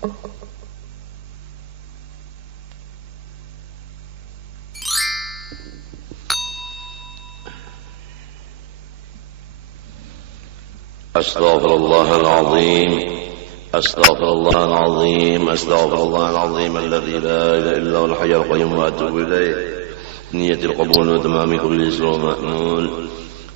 أستغفر الله العظيم أستغفر الله العظيم أستغفر الله العظيم الذي لا إله إلا هو الحي القيوم وأتوب إليه نية القبول وتمام كل سر مأمول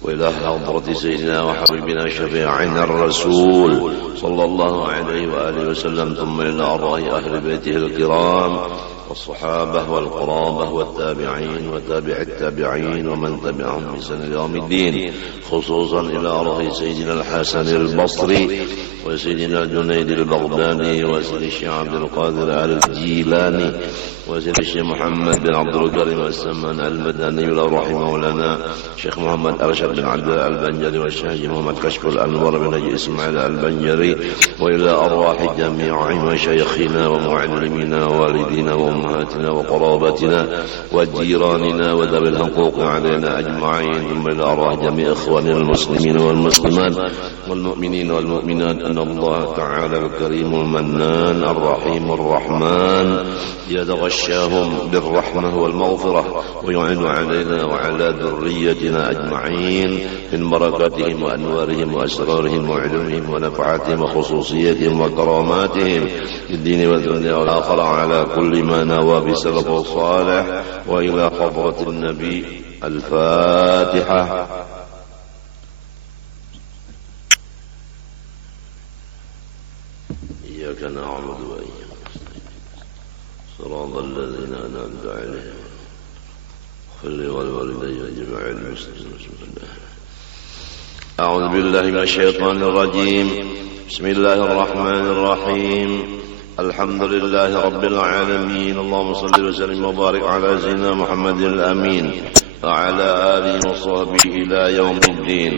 وإلى حضرة سيدنا وحبيبنا شفيعنا الرسول صلى الله عليه وآله وسلم ثم إلى أرواح أهل بيته الكرام والصحابة والقرابة والتابعين وتابع التابعين ومن تبعهم بإحسان إلى يوم الدين خصوصا إلى أرواح سيدنا الحسن البصري وسيدنا الجنيد البغدادي وسيدنا الشيخ عبد القادر الجيلاني وسيدنا الشيخ محمد بن عبد الكريم السمان المدني والروح مولانا الشيخ محمد أرشد بن عبد البنجري والشيخ محمد كشف الأنوار بن حجي إسماعيل البنجري وإلى أرواح جميع مشايخنا ومعلمينا ووالدينا وأمهاتنا وقرابتنا وجيراننا وذوي الحقوق علينا أجمعين ثم إلى أرواح جميع إخواننا المسلمين والمسلمات والمؤمنين والمؤمنات أن الله تعالى الكريم المنان الرحيم الرحمن يتغشاهم بالرحمة والمغفرة ويعين علينا وعلى ذريتنا أجمعين من بركاتهم وأنوارهم وأسرارهم وعلومهم ونفعاتهم وخصوصيتهم وكراماتهم في الدين والدنيا والآخرة على كل ما نوى بسلف الصالح وإلى حضرة النبي الفاتحة. إياك نعبد وإياك صراط الذين أنعمت عليهم خير والوالدين وجميع المسلمين. أعوذ بالله من الشيطان الرجيم. بسم الله الرحمن الرحيم. الحمد لله رب العالمين. اللهم صل وسلم وبارك على سيدنا محمد الأمين وعلى آله وصحبه إلى يوم الدين.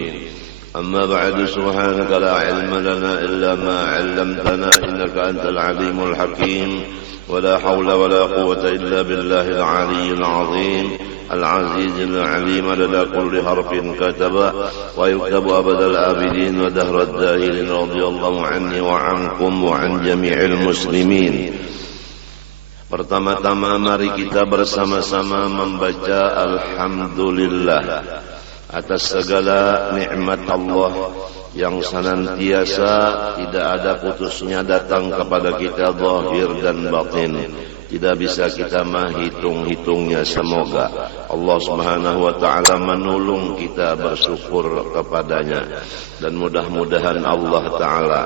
أما بعد سبحانك لا علم لنا إلا ما علمتنا إنك أنت العليم الحكيم ولا حول ولا قوة إلا بالله العلي العظيم العزيز العليم لدى كل حرف كتب ويكتب أبد الآبدين ودهر الداهرين رضي الله عني وعنكم وعن جميع المسلمين. Pertama-tama mari kita bersama-sama membaca Alhamdulillah atas segala nikmat Allah yang senantiasa tidak ada putusnya datang kepada kita zahir dan batin. Tidak bisa kita menghitung-hitungnya. Semoga Allah Subhanahu wa taala menolong kita bersyukur kepadanya dan mudah-mudahan Allah taala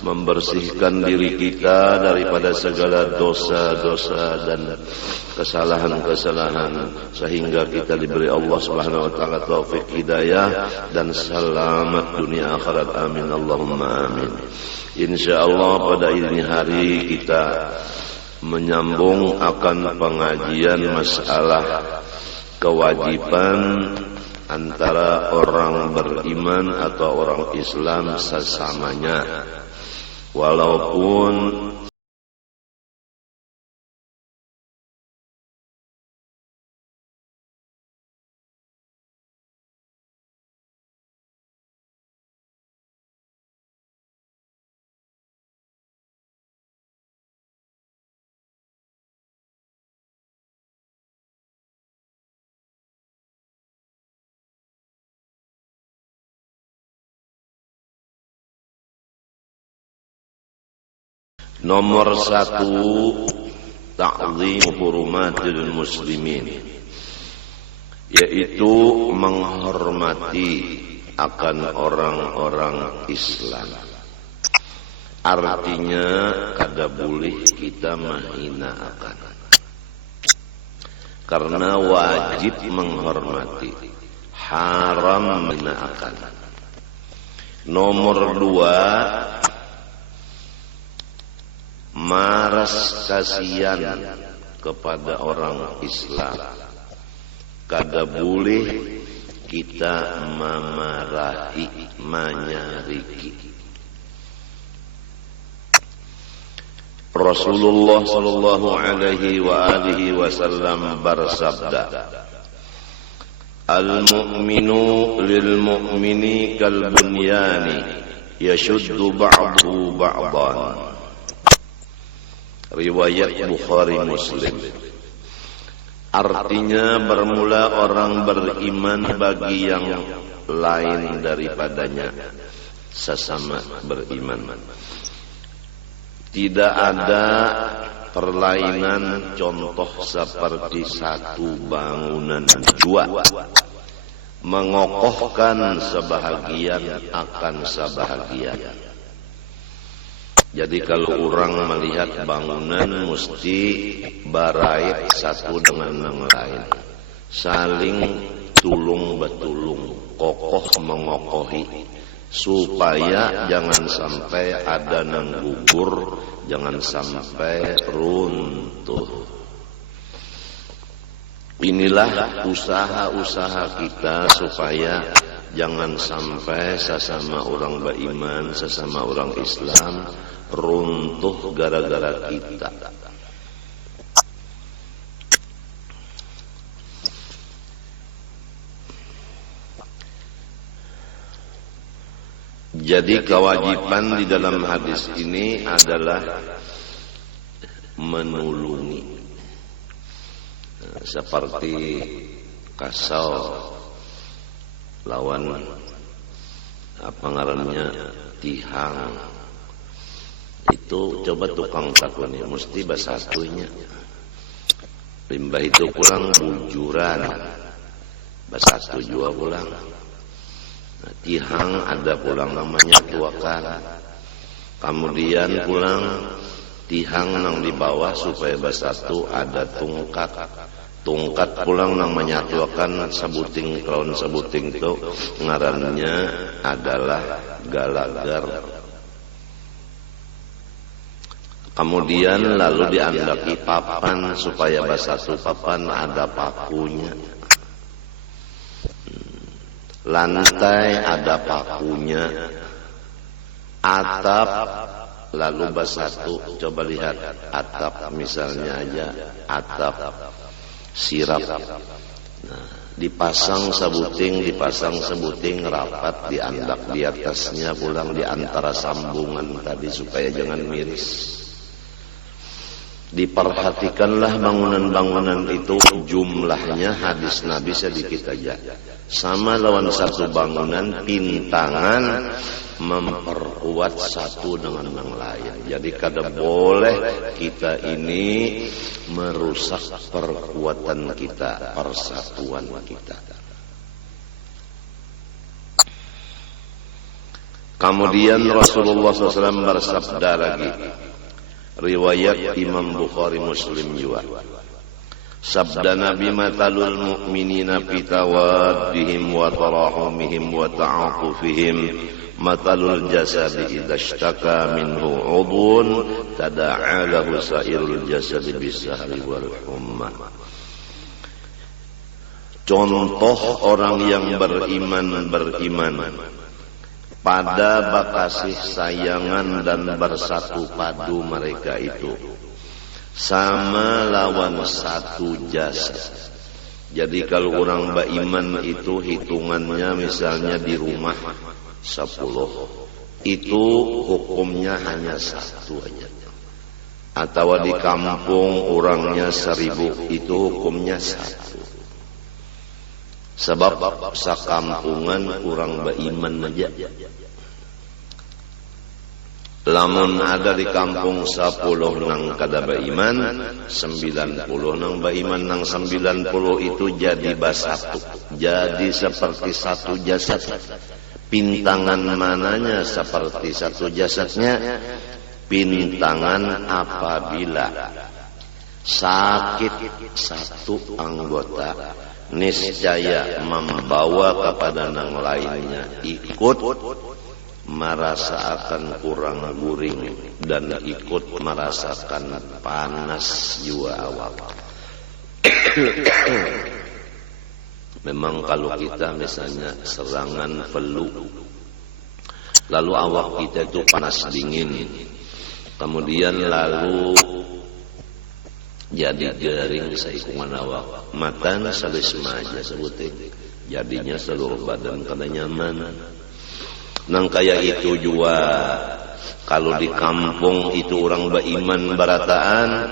membersihkan diri kita daripada segala dosa-dosa dan kesalahan-kesalahan sehingga kita diberi Allah Subhanahu wa taala taufik hidayah dan selamat dunia akhirat. Amin Allahumma amin. Insyaallah pada ini hari kita menyambung akan pengajian masalah kewajiban antara orang beriman atau orang Islam sesamanya. Walaupun nomor satu, ta'zim hurumatil muslimin, yaitu menghormati akan orang-orang Islam. Artinya kada boleh kita menghina akan, karena wajib menghormati, haram menghina akan. Nomor dua, maras kasihan kepada orang Islam. Kada boleh kita memarahi, menyariki. Rasulullah sallallahu alaihi wa alihi wasallam bersabda, al-mu'minu lil-mu'mini kal-bunyani yashuddu ba'duhu ba'dan. Riwayat Bukhari Muslim. Artinya bermula orang beriman bagi yang lain daripadanya, sesama beriman. Tidak ada perlainan, contoh seperti satu bangunan jua mengokohkan sebahagian akan sebahagian. Jadi kalau orang melihat bangunan mesti barait satu dengan yang lain, saling tulung betulung, kokoh mengokohi, supaya jangan sampai ada yang gugur, jangan sampai runtuh. Inilah usaha-usaha kita supaya jangan sampai sesama orang beriman, sesama orang Islam runtuh gara-gara kita. Jadi kewajiban di dalam hadis ini adalah menulungi, seperti kasau lawan apa ngarannya tihang. Itu coba tukang takuni mesti basatunya. Limbah itu pulang bujuran, basatu juga pulang. Nah, tihang ada pulang namanya tuakan. Kemudian pulang tihang nang di bawah supaya basatu ada tungkat. Tungkat pulang namanya tuakan sabuting, kawan sabuting itu ngarannya adalah galagar. Kemudian lalu diandaki papan supaya basatu papan ada pakunya. Lantai ada pakunya. Atap lalu basatu, coba lihat atap misalnya aja atap sirap. Nah, dipasang sebuting rapat diandak di atasnya pulang di antara sambungan tadi supaya jangan miris. Diperhatikanlah bangunan-bangunan itu jumlahnya, hadis Nabi sedikit aja. Sama lawan satu bangunan pintangan memperkuat satu dengan yang lain. Jadi kada boleh kita ini merusak perkuatan kita, persatuan kita. Kemudian Rasulullah SAW bersabda lagi, riwayat Imam Bukhari Muslim juga. Sabda Nabi, matalul mu'minina fi tawaddihim wa tarahumihim wa ta'atufihim matalul jasadi idza ishtaka minhu 'udhun tada'a lahu sa'irul jasadi bis-sahri wal humma. Contoh orang yang beriman pada bakasih sayangan dan bersatu padu mereka itu sama lawan satu jasad. Jadi kalau orang beriman itu hitungannya misalnya di rumah 10, itu hukumnya hanya satu aja. Atau di kampung orangnya 1000, itu hukumnya satu. Sebab sakampungan orang beriman aja. Lamun ada di kampung 10 nang kada beriman, 90 nang beriman, nang 90 itu jadi basatu. Jadi seperti satu jasad. Pintangan mananya seperti satu jasadnya? Pintangan apabila sakit satu anggota, niscaya membawa kepada yang lainnya ikut merasakan kurang guring dan ikut merasakan panas juga awal. Memang kalau kita misalnya serangan flu, lalu awak kita itu panas dingin, kemudian lalu jadi garing seikungan awak, matan salisma aja sebutin, jadinya seluruh badan kada nyaman. Nang kaya itu juga Kalau di kampung itu orang beriman barataan,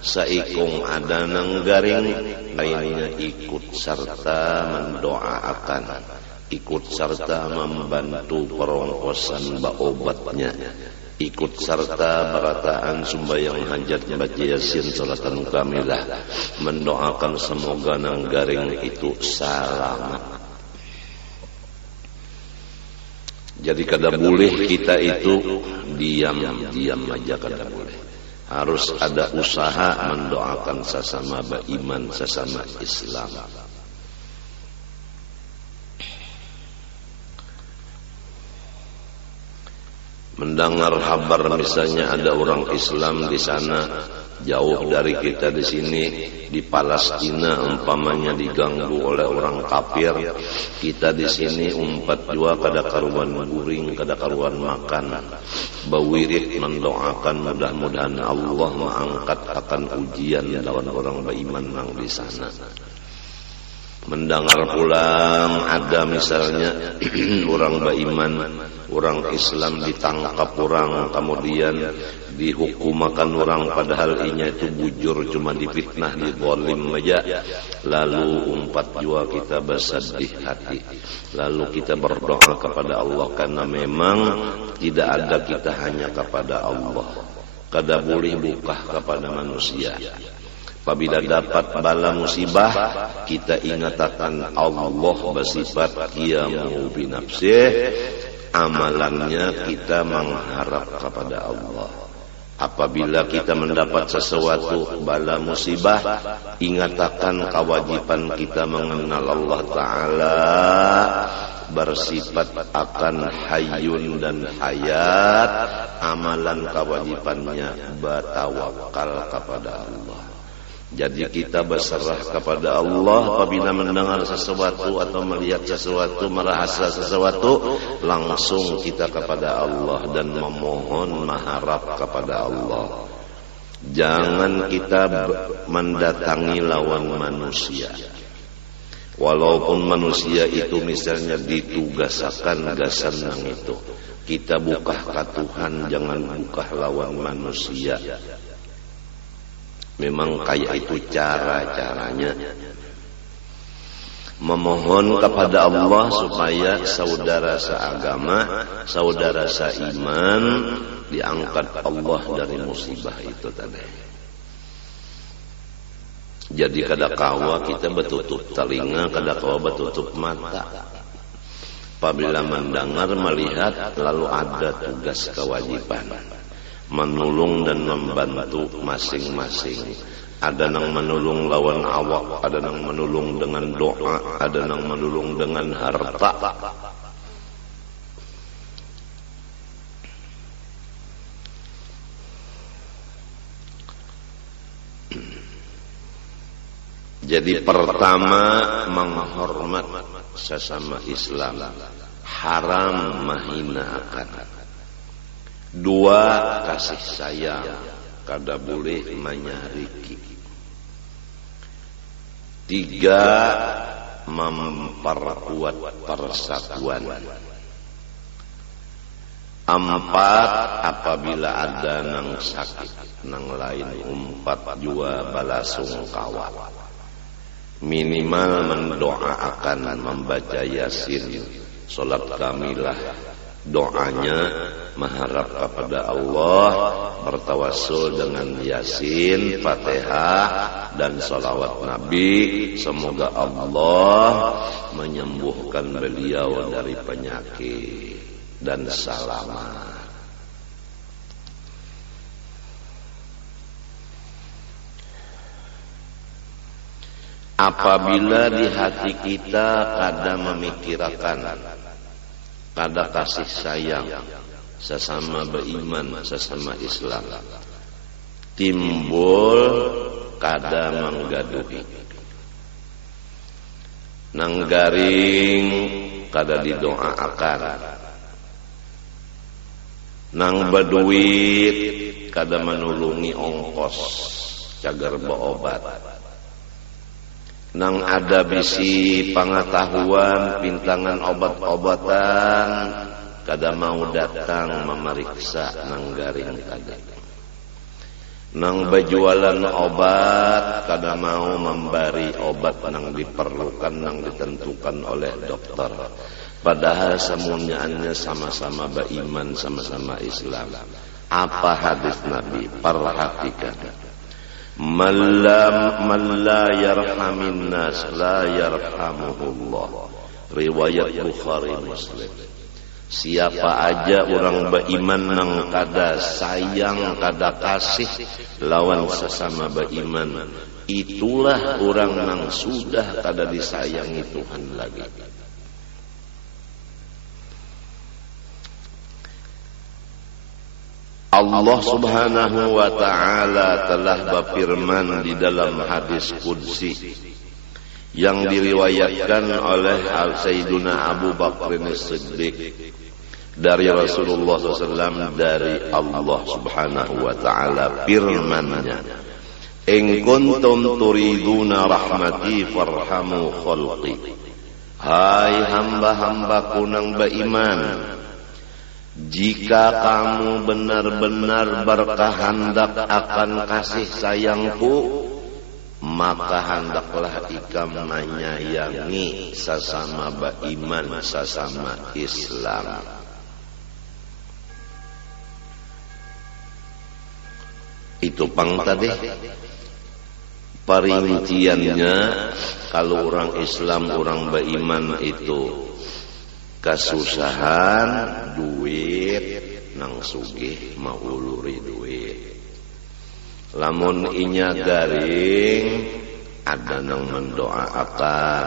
saikung ada nang garing, lainnya ikut serta mendoakan, ikut serta membantu perongkosan obatnya, ikut serta barataan sumbayang hajat baca yasin salatan kamilah, mendoakan semoga nang garing itu selamat. Jadi kada boleh kita itu diam aja, kada boleh. Harus ada usaha mendoakan sesama beriman, sesama Islam. Mendengar kabar misalnya ada orang Islam di sana jauh dari kita di sini, di Palestina umpamanya diganggu oleh orang kafir, kita di sini umpat jua kada karuan guring, kada karuan makan, bawirit mendoakan mudah-mudahan Allah mengangkat akan ujian lawan orang beriman nang di sana. Mendengar pulang ada misalnya orang beriman, orang Islam ditangkap orang, kemudian dihukumakan orang, padahal inya itu bujur, cuma difitnah, dizalim aja. Lalu umpat jua kita bersedih hati, lalu kita berdoa kepada Allah, karena memang tidak ada kita hanya kepada Allah, kada boleh buka kepada manusia. Apabila dapat bala musibah, kita ingatkan Allah bersifat qiyamu binafsih, amalannya kita mengharap kepada Allah. Apabila kita mendapat sesuatu bala musibah, ingatkan kewajiban kita mengenal Allah Ta'ala, bersifat akan hayyun dan hayat, amalan kewajibannya bertawakal kepada Allah. Jadi kita berserah kepada Allah apabila mendengar sesuatu atau melihat sesuatu, merasa sesuatu, langsung kita kepada Allah dan memohon, mengharap kepada Allah. Jangan kita mendatangi lawan manusia. Walaupun manusia itu misalnya ditugaskan gasan yang itu, kita buka ke Tuhan, jangan buka lawan manusia. Memang kayak itu cara-caranya. Memohon kepada Allah supaya saudara seagama, saudara seiman diangkat Allah dari musibah itu tadi. Jadi kada kawa kita betutup telinga, kada kawa betutup mata. Apabila mendengar, melihat, lalu ada tugas kewajiban menolong dan membantu masing-masing. Ada yang menolong lawan awak, ada yang menolong dengan doa, ada yang menolong dengan harta. Jadi pertama menghormat sesama Islam, haram menghinakan. Dua, kasih sayang, kada boleh menyariki. Tiga, memperkuat persatuan. Empat, apabila ada nang sakit, nang lain umpat jua balasungkawa. Minimal mendoakan, membaca yasin, salat kamilah, doanya mengharap kepada Allah, bertawassul dengan yasin, fatihah dan salawat Nabi. Semoga Allah menyembuhkan beliau dari penyakit dan selamat. Apabila di hati kita kada memikirkan, kada kasih sayang sesama beriman, sesama Islam, timbul kada menggaduhi, nang garing kada didoakan, nang berduit kada menulungi ongkos cagar berobat, nang ada bisi pengetahuan pintangan obat-obatan kada mau datang memeriksa nang garing kada. Nang bajualan obat kada mau memberi obat nang diperlukan nang ditentukan oleh dokter. Padahal semuanya sama-sama beriman, sama-sama Islam. Apa hadis Nabi? Perhatikan. Man la yarhamin nas la yarhamuhullah. Riwayat Bukhari Muslim. Siapa aja orang beriman nang kada sayang, kada kasih lawan sesama beriman, itulah orang nang sudah kada disayangi Tuhan lagi. Allah Subhanahu wa ta'ala telah berfirman di dalam hadis qudsi yang diriwayatkan oleh Sayyiduna Abu Bakr As-Siddiq dari Rasulullah SAW, dari Allah Subhanahu wa ta'ala firman-Nya, in kuntum turiduna rahmati farhamu khalqi. Hai hamba-hambaku nang beriman, jika kamu benar-benar berkehendak akan kasih sayangku, maka hendaklah ikam menyayangi sesama beriman, sesama Islam. Itu pang tadi perinciannya. Kalau orang Islam, orang beriman itu kasusahan duit nang sugih mau uluri duit. Lamun inya garing, ada nang mendoakan,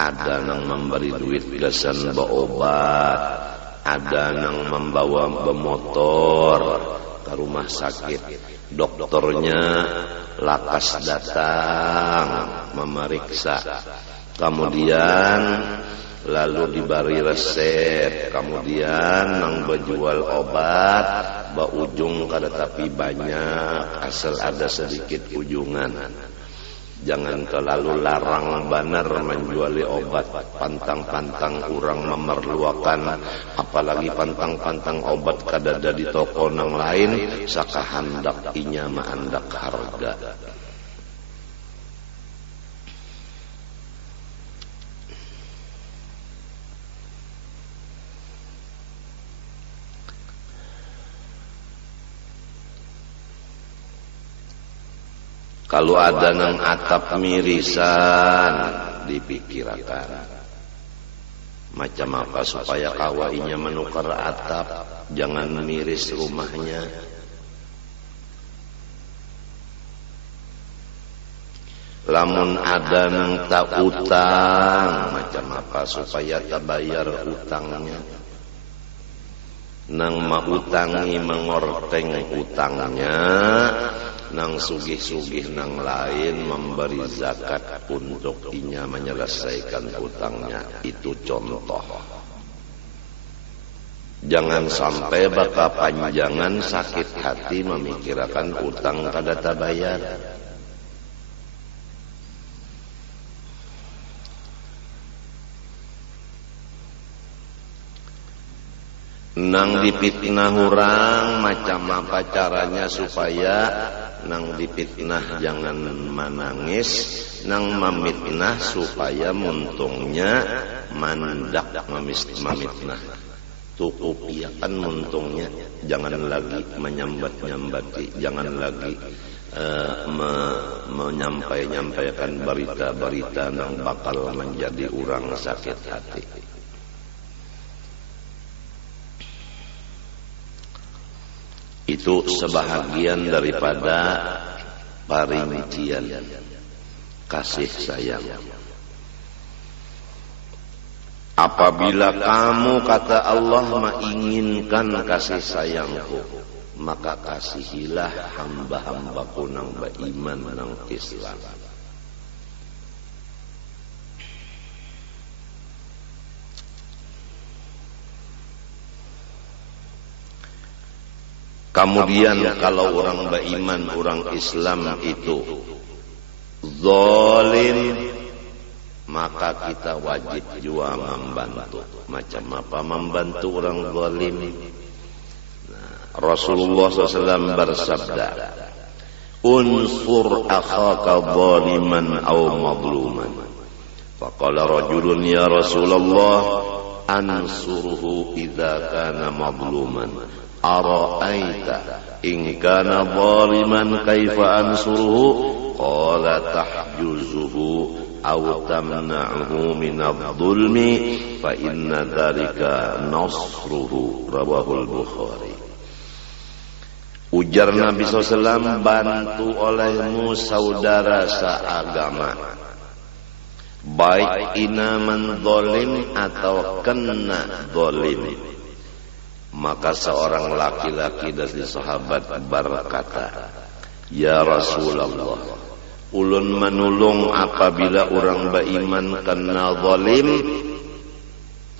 ada nang memberi duit gasan berobat, ada nang membawa bemotor ke rumah sakit. Dokternya lakas datang memeriksa, kemudian lalu diberi resep, kemudian nang berjual obat ujung kada tapi banyak, asal ada sedikit ujungan. Jangan terlalu larang banar menjuali obat, pantang-pantang orang memerluakan, apalagi pantang-pantang obat kada ada di toko nang lain, saka handak inya maandak harga. Kalau ada nang atap mirisan, dipikirkan macam apa supaya kawainya menukar atap, jangan miris rumahnya. Lamun ada nang tak utang, macam apa supaya tak bayar utangnya. Nang mautangi mengorteng utangnya, nang sugih-sugih nang lain memberi zakat untuk inya menyelesaikan utangnya. Itu contoh. Jangan sampai baka panjangan sakit hati memikirkan utang kada tabayar. Nang dipitnah orang, macam apa caranya supaya nang dipitnah jangan menangis, nang memitnah supaya muntungnya mandak memitnah. Tukupiakan muntungnya, jangan lagi menyambat-nyambati, jangan lagi menyampaikan berita-berita nang bakal menjadi orang sakit hati. Itu sebahagian daripada perincian kasih sayang. Apabila kamu, kata Allah, menginginkan kasih sayangku, maka kasihilah hamba-hambaku nang beriman nang Islam. Kemudian kalau orang beriman, orang Islam itu zalim, maka kita wajib juga membantu. Macam apa membantu orang zalim? Rasulullah SAW bersabda, unsur akhaka zaliman aw madluman. Faqala rajulun ya Rasulullah, ansurhu idza kana madluman. Ara'aita in kana zaliman kaifa ansurhu? Qala tahjuzuhu aw tamna'uhu min adh-dhulmi fa inna dzalika nasruhu. Rawahul Bukhari. Ujar Nabi SAW, bantu olehmu saudara seagama, baik inaman zalim atau kena zalim. Maka seorang laki-laki dari sahabat berkata, ya Rasulullah, ulun menulung apabila orang beriman kena zalim,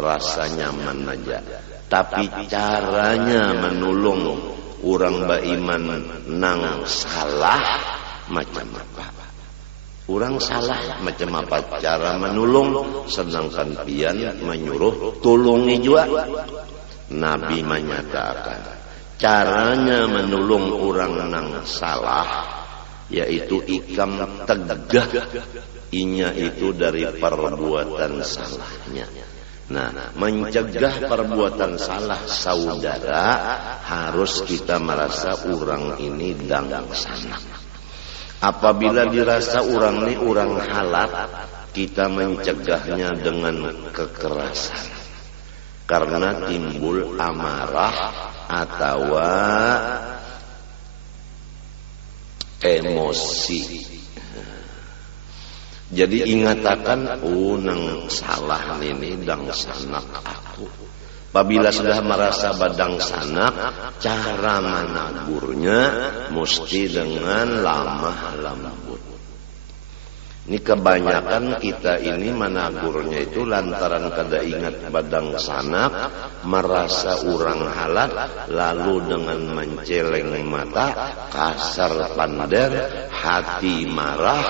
rasa nyaman aja. Tapi caranya menulung orang beriman nang salah macam apa? Orang salah macam apa cara menolong, sedangkan pian menyuruh tolongi juga. Nabi menyatakan caranya menolong orang nang salah yaitu ikam tegah inya itu dari perbuatan salahnya. Nah, mencegah perbuatan salah saudara harus kita merasa orang ini dangsana. Apabila dirasa orang ini orang halal, kita mencegahnya dengan kekerasan. Karena timbul amarah atau emosi. Jadi ingatakan, nang salah ini dang sanak aku. Apabila sudah merasa badang sanak, cara menagurnya mesti dengan lamah lembut. Ini kebanyakan kita ini menagurnya itu lantaran kada ingat badang sanak, merasa orang halal, lalu dengan menceleng mata, kasar pander, hati marah,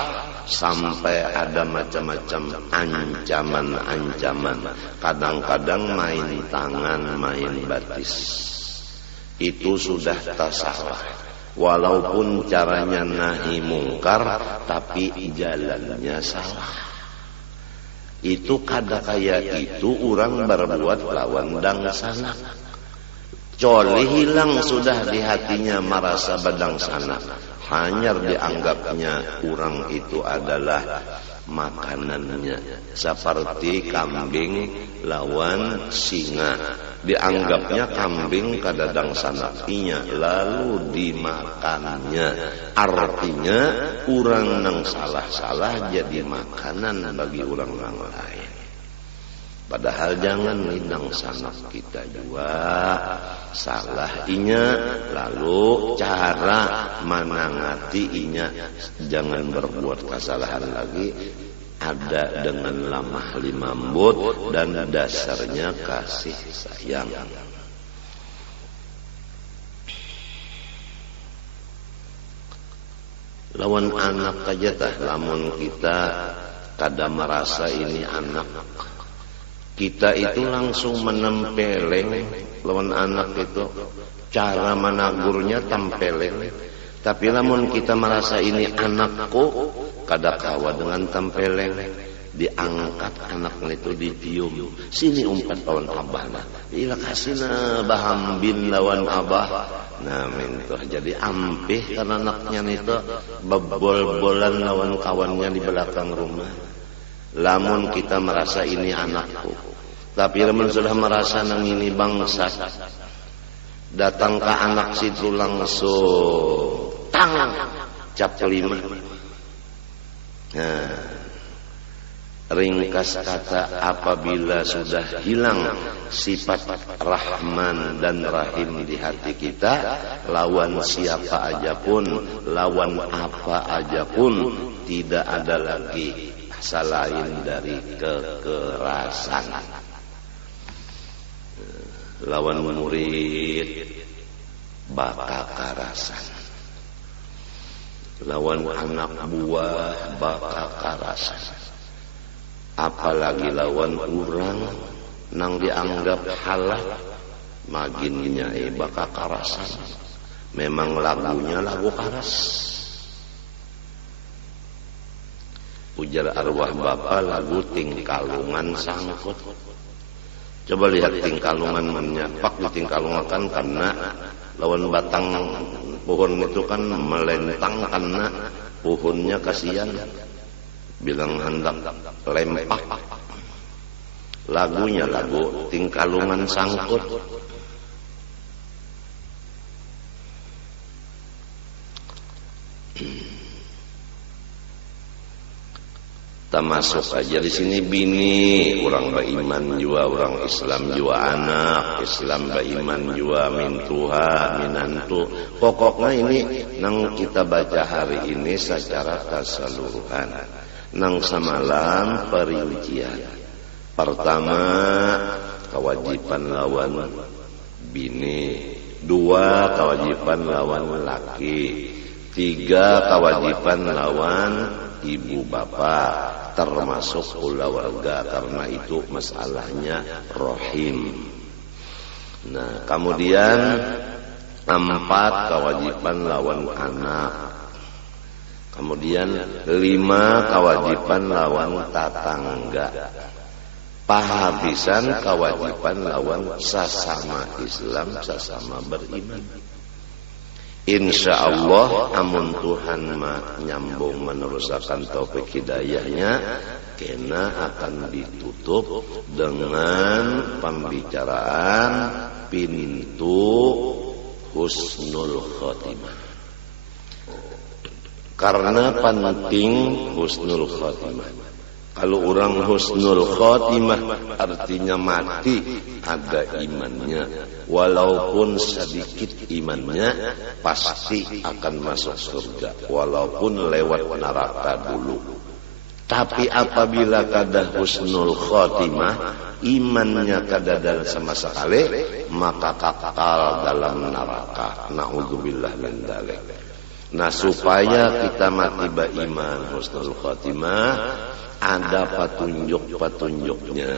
sampai ada macam-macam ancaman-ancaman. Kadang-kadang main tangan, main batis. Itu sudah tasalah. Walaupun caranya nahi mungkar, tapi jalannya salah. Itu kada kayak itu orang berbuat lawan dang sanak. Coli hilang sudah di hatinya merasa badang sanak. Hanya dianggapnya orang itu adalah makanannya, seperti kambing lawan singa. Dianggapnya kambing kadadang sanakinya, lalu dimakannya. Artinya orang nang salah-salah jadi makanan bagi orang lain. Padahal jangan nidang sanak kita juga salah inya, lalu cara menangati inya jangan berbuat kesalahan lagi, ada dengan lamah lembut dan dasarnya kasih sayang. Lawan anak aja tah, lamun kita kada merasa ini anak, kita itu langsung menempeleng lawan anak itu. Cara menagurnya tempeleng. Tapi lamun kita merasa ini anakku, kada kawa dengan tempeleng. Diangkat anak itu ditium. Sini umpat lawan abah. Ila kasina bahambin lawan abah. Nah mintuh jadi ampih karena anaknya itu bebol-bolan lawan kawannya di belakang rumah. Lamun kita merasa ini anakku, tapi lamun sudah merasa nang ini bangsa, datang ke anak situ langsung tang cap 5. Nah, ringkas kata, apabila sudah hilang sifat Rahman dan Rahim di hati kita, lawan siapa aja pun, lawan apa aja pun, tidak ada lagi selain dari kekerasan. Lawan murid bakal kekerasan, lawan anak buah bakal kekerasan, apalagi lawan urang nang dianggap halal maginnya bakal karasan. Memang lagunya lagu karas. Ujar arwah bapa lagu Tingkalungan sangkut. Coba lihat Tingkalungan menyapak di Tingkalungan kan karena lawan batang pohon itu kan melentang karena pohonnya kasihan. Bilang hendak lempak. Lagunya lagu Tingkalungan sangkut. Termasuk aja di sini bini orang beriman jua, orang Islam jua, anak Islam beriman jua, mintuha minantu. Pokoknya ini nang kita baca hari ini secara keseluruhan. Nang samalam periujian. Pertama kewajiban lawan bini, 2 kewajiban lawan laki, 3 kewajiban lawan ibu bapak. Termasuk keluarga karena itu masalahnya rohim. Nah kemudian 4 kewajiban lawan anak. Kemudian 5 kewajiban lawan tetangga. Pahabisan kewajiban lawan sesama Islam, sesama beriman. Insya Allah amun Tuhan nyambung meneruskan taufik hidayahnya, kena akan ditutup dengan pembicaraan pintu husnul khotimah. Karena penting husnul khotimah. Kalau orang husnul khotimah artinya mati ada imannya. Walaupun sedikit imannya pasti akan masuk surga. Walaupun lewat neraka dulu. Tapi apabila kada husnul khotimah, imannya kada ada sama sekali, maka kekal dalam neraka. Na'udzubillah min dzalik. Nah supaya kita mati beriman husnul khotimah, ada petunjuk-petunjuknya.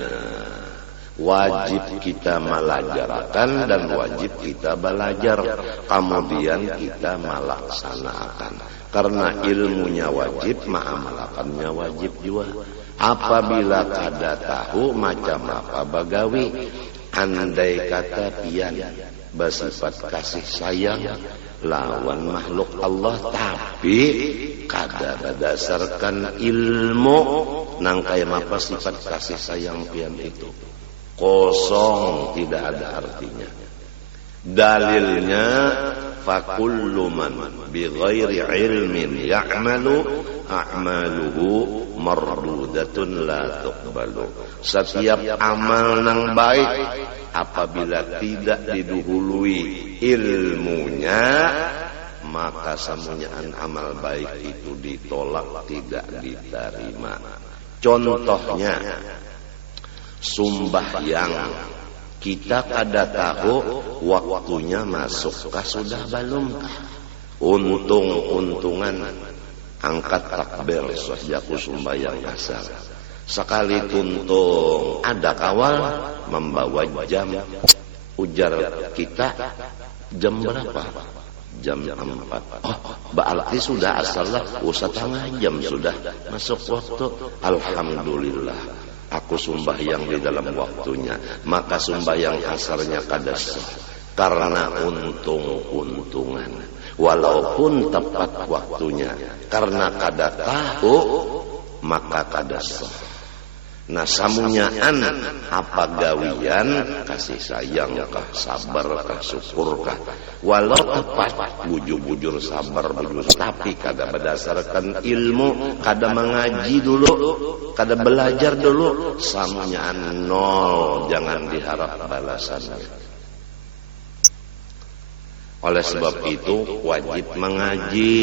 Wajib kita melajarkan dan wajib kita belajar. Kemudian kita melaksanakan. Karena ilmunya wajib, ma'amalakannya wajib juga. Apabila kada tahu macam apa bagawi, andai kata pian bersifat kasih sayang lawan makhluk Allah, tapi kada berdasarkan ilmu nang kaya apa sifat kasih sayang pian itu kosong, tidak ada artinya. Dalilnya fakullu man bighairi ilmin ya'malu a'maluhu mardudatun la tuqbalu. Setiap amal nang baik apabila tidak didahului ilmunya, maka semuanya amal baik itu ditolak, tidak diterima. Contohnya sumbahyang, kita kada tahu waktunya masukkah sudah belumkah. Untung-untungan angkat takbir sahjaku sumbahyang asar. Sekali tuntung ada kawal membawa jam, ujar kita jam berapa? Jam 4. Oh, berarti sudah asalnya setengah jam sudah masuk waktu. Alhamdulillah, aku sembahyang di dalam waktunya. Maka sembahyang asarnya kada sah karena untung-untungan. Walaupun tepat waktunya, karena kada tahu maka kada sah. Nah samunyaan apa gawian, kasih sayang kah, sabar kah, syukur kah, walau tepat bujur-bujur sabar bujur, tapi kada berdasarkan ilmu, kada mengaji dulu, kada belajar dulu, samunyaan nol, jangan diharap balasannya. Oleh sebab itu wajib mengaji.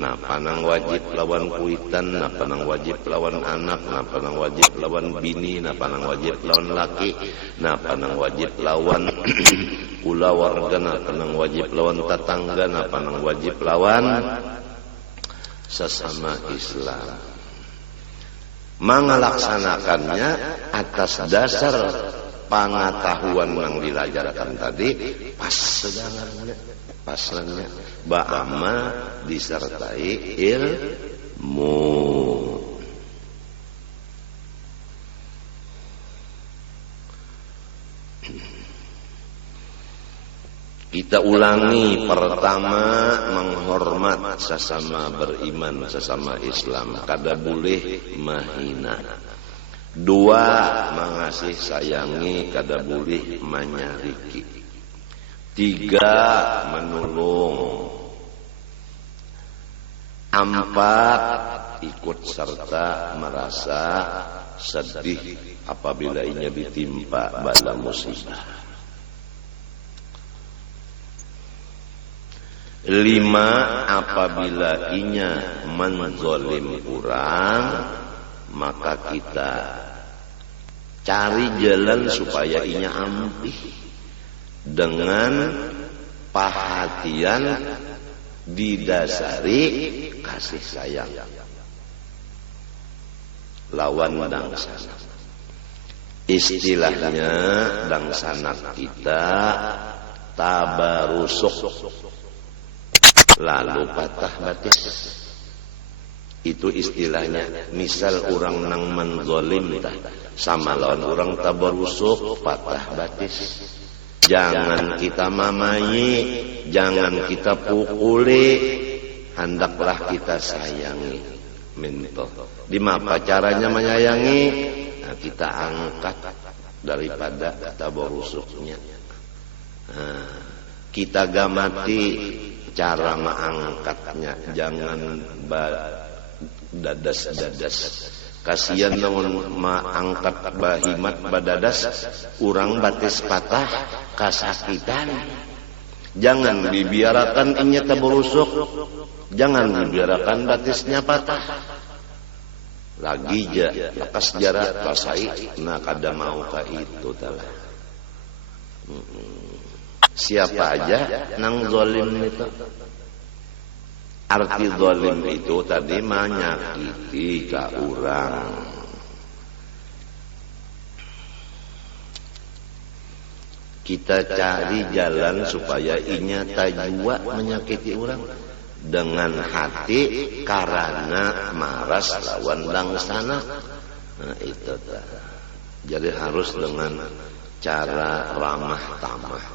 Nah panang wajib lawan kuitan, nah panang wajib lawan anak, nah panang wajib lawan bini, nah panang wajib lawan laki, nah panang wajib lawan ula warga, nah panang wajib lawan tetangga, nah panang wajib lawan sesama Islam. mengelaksanakannya atas dasar pengetahuan yang dilajarkan tadi pas sedangannya paslannya ba'ama disertai ilmu. Kita ulangi, pertama menghormat sesama beriman, sesama Islam, kada boleh menghina. Dua, mengasih sayangi, kada boleh menyariki. Tiga, menolong. Empat, ikut serta merasa sedih apabila inya ditimpa bala musibah. Lima, apabila inya menzolim orang, maka kita cari jalan supaya inya ampih dengan perhatian didasari kasih sayang. Lawan dangsana. Istilahnya dangsana kita tabarusuk. Lalu patah batis. Itu istilahnya. Misal orang nang menzolim sama lawan orang tabarusuk, patah batis. Jangan kita mamayi, jangan kita pukuli, hendaklah kita sayangi. Minto. Di mana caranya menyayangi? Nah, kita angkat daripada tabarusuknya. Nah, kita gamati cara mengangkatnya, jangan dadas-dadas. Kasihan namun mengangkat bahimat badadas, urang batis patah kasakitan. Jangan dibiarkan inya taburusuk, jangan dibiarkan batisnya patah. Lagi ja, lekas jarak rasai, nah kada mau ka itu talah. Siapa aja nang zalim itu. Arti zalim itu tadi menyakiti ka orang. Kita cari jalan supaya inya tajwa menyakiti orang dengan hati karena maras lawan dangsana. Nah itu tak. Jadi harus dengan cara ramah tamah.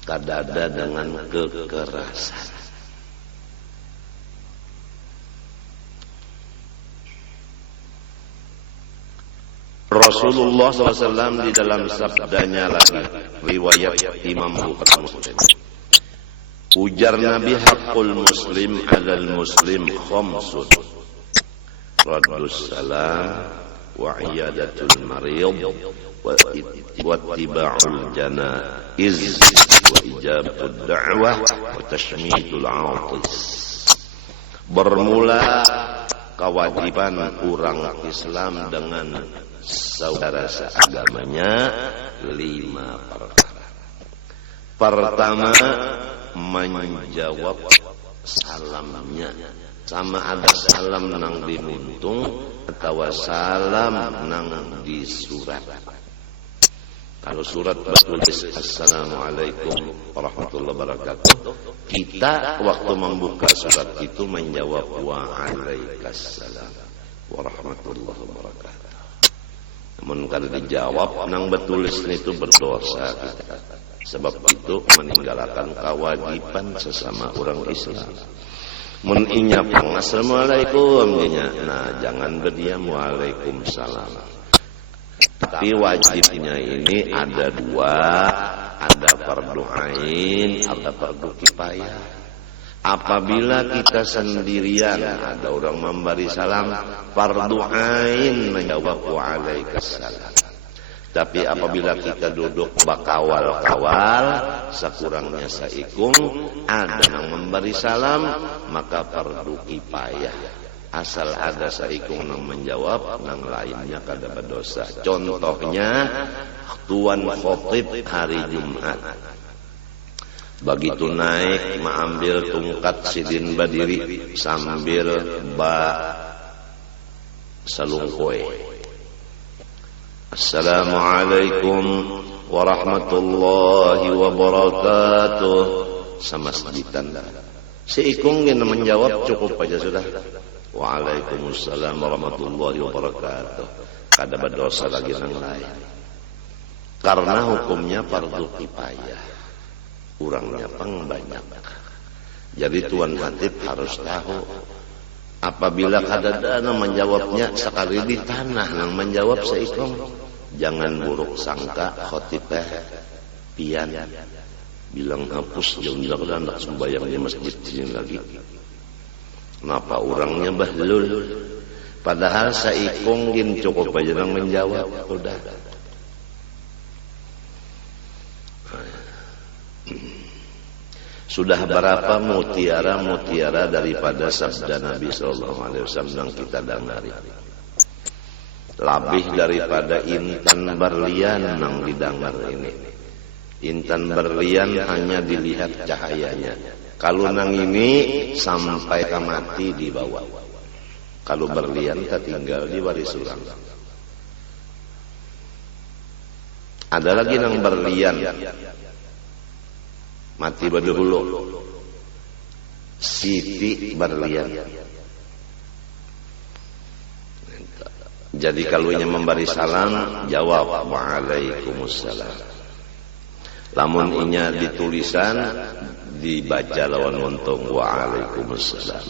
Kadada dengan kekerasan. Rasulullah SAW di dalam sabdanya lagi, riwayat Imam Bukhari Muslim. Ujar Nabi, haqqul muslim alal muslim khamsun. Raddus salam wa iyadatul marid wa ittiba'ul janaiz wa ijabatud da'wah wa tashmitul 'atis. Bermula kewajiban orang Islam dengan saudara seagamanya 5 perkara. Pertama, menjawab salamnya. Sama ada salam nang dimuntung atau salam nang di surat. Kalau surat bertulis Assalamualaikum warahmatullahi wabarakatuh, kita waktu membuka surat itu menjawab Waalaikumsalam warahmatullahi wabarakatuh. Namun kalau dijawab nang bertulis itu berdosa kita. Sebab itu meninggalkan kewajiban sesama orang Islam. Mun inya pang Assalamualaikum nya. Nah, jangan berdiam Waalaikumsalam. Tapi wajibnya ini ada 2, ada fardu ain, ada fardu kifayah. Apabila kita sendirian ada orang memberi salam, fardu ain menjawab Waalaikumsalam. Tapi apabila kita duduk bakawal-kawal, sekurangnya saikum, ada yang memberi salam, maka fardu kifayah. Asal ada saikum yang menjawab, yang lainnya kada berdosa. Contohnya, tuan khotib hari Jumat. Begitu naik, mengambil tungkat sidin berdiri sambil salungkoe. Assalamualaikum warahmatullahi wabarakatuh. Samasjidan. Si Ikung yang menjawab cukup aja sudah. Waalaikumsalam warahmatullahi wabarakatuh. Kada berdosa lagi nang lain. Karena hukumnya fardu kifayah. Urangnya pang banyak. Jadi Tuan Hatib harus tahu. Apabila kadada nang menjawabnya sekali di tanah nang menjawab si Ikung, jangan buruk sangka khotib pian. Bilang hapus jauh-jauh anak sembahyang di masjid sini lagi. Kenapa orangnya bahlul? Padahal Saikung gin cukup aja nang menjawab. Udah. Sudah berapa mutiara daripada sabda Nabi SAW yang kita dengari. Lebih daripada intan berlian nang didengar ini. Intan berlian hanya dilihat cahayanya. Kalau nang ini sampai ke mati dibawa. Kalau berlian tertinggal di waris urang. Ada lagi nang berlian mati berdahulu. Siti berlian. Jadi kalau ia memberi salam, jawab waalaikumsalam. Lamun inya ditulisan dibaca lawan untung waalaikumsalam.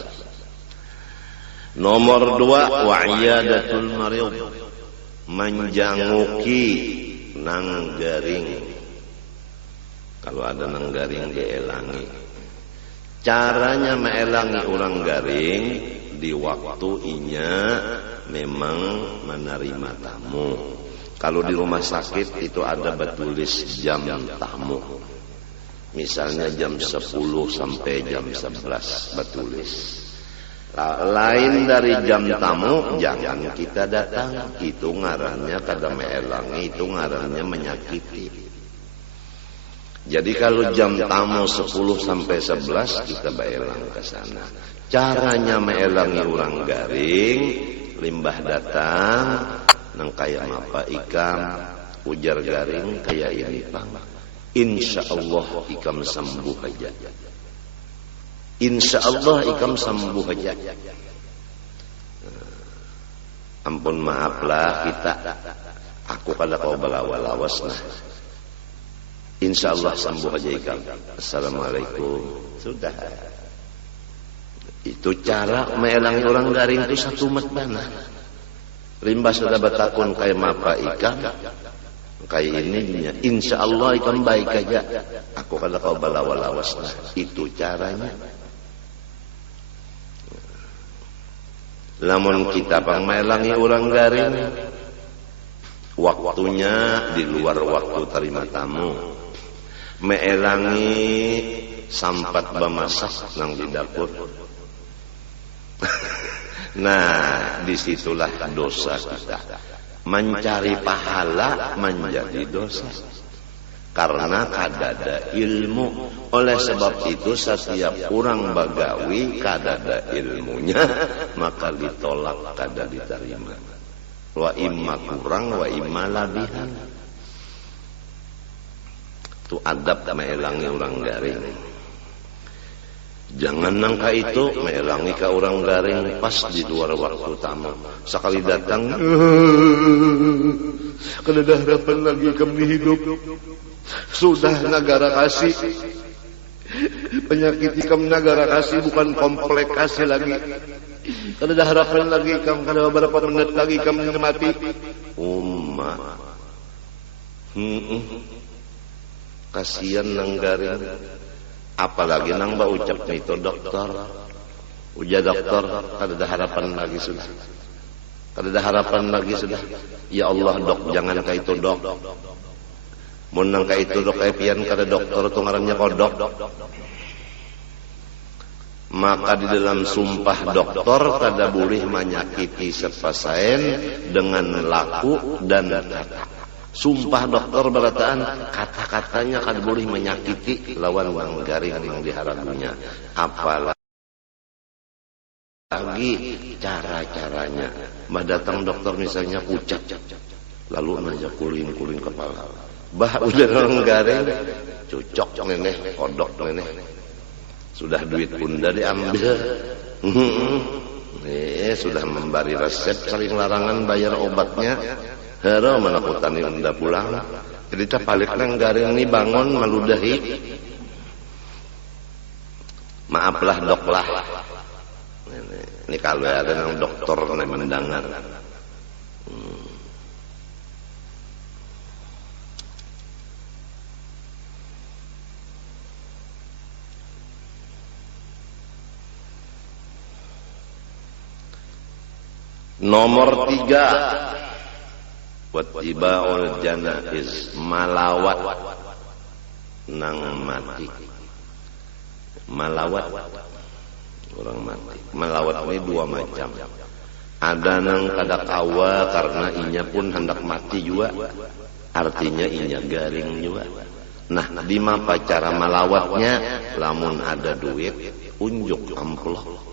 Nomor 2 wa'iyadatul marid, menjanguki nang garing. Kalau ada nang garing dielangi. Caranya meelangi orang garing di waktu inya memang menerima tamu. Kalau di rumah sakit itu ada bertulis jam tamu. Misalnya jam 10 sampai jam 11 bertulis. Lain dari jam tamu jangan kita datang. Itu ngarannya kada meelangi, itu ngarannya menyakiti. Jadi kalau jam tamu 10 sampai 11 kita beelang ke sana. Caranya meelangi orang garing, limbah datang nang kaya mapa ikam, ujar garing kaya ini pang. Insyaallah ikam sembuh aja. Insyaallah ikam sembuh aja. Ampun maaflah kita. Aku kada kau balawas nah. Insyaallah sembuh aja ikam. Assalamualaikum. Sudah. Itu cara meelangi orang garing itu satu matbana. Limbah sudah bertakun kayak mapa ikan, kayak ininya. Insya Allah ikan baik aja. Aku kada kau balawas lah. Itu caranya. Lamun kita pang melangi orang garing, waktunya di luar waktu terima tamu. Meelangi sampat bemasak nang di dapur. Nah, disitulah dosa kita. Mencari pahala menjadi dosa. Karena kadada ilmu. Oleh sebab itu setiap orang bagawi kadada ilmunya, maka ditolak kada diterima. Wa imma kurang wa imma labihan. Itu adab meelangi orang garing. Jangan nangka itu meelangi ke orang garing pas di luar waktu tamu. Sekali datang, kada ada harapan lagi kami hidup. Sudah negara kasih. Penyakit ikam negara kasih bukan komplek kasih lagi. Kada ada harapan lagi ikam, kada beberapa menit lagi ikam mati. Ummah. Kasihan nang garing. Apalagi nang ucap itu dokter. Uja dokter, kada ada harapan lagi sudah. Kada ada harapan lagi sudah. Ya Allah dok, jangan kayak itu dok. Mun nang kayak itu dok pian kada dokter tu ngarannya kodok. Maka di dalam sumpah dokter kada boleh menyakiti sepasaen dengan laku dan kata. Sumpah dokter berataan kata-katanya kada boleh menyakiti lawan wang garing yang diharapannya. Apalah lagi cara-caranya. Mbah datang dokter misalnya pucat, lalu aja kulin kepala. Bah udah garing, cocok nenek, kodok nenek. Sudah duit bunda diambil. Sudah memberi resep saling larangan bayar obatnya. Hero menakutani unda pulang. Jadi tak balik nang garing ini bangun maludahi. Maaflah dok lah. Ini kalau ada yang dokter yang mendengar. Nomor 3, wattiba'ul janaiz, malawat nang mati. Malawat orang mati. Malawat ini 2 macam. Ada nang kada kawa karena inya pun hendak mati juga. Artinya inya garing juga. Nah, di mapa cara malawatnya? Lamun ada duit, unjuk amplop.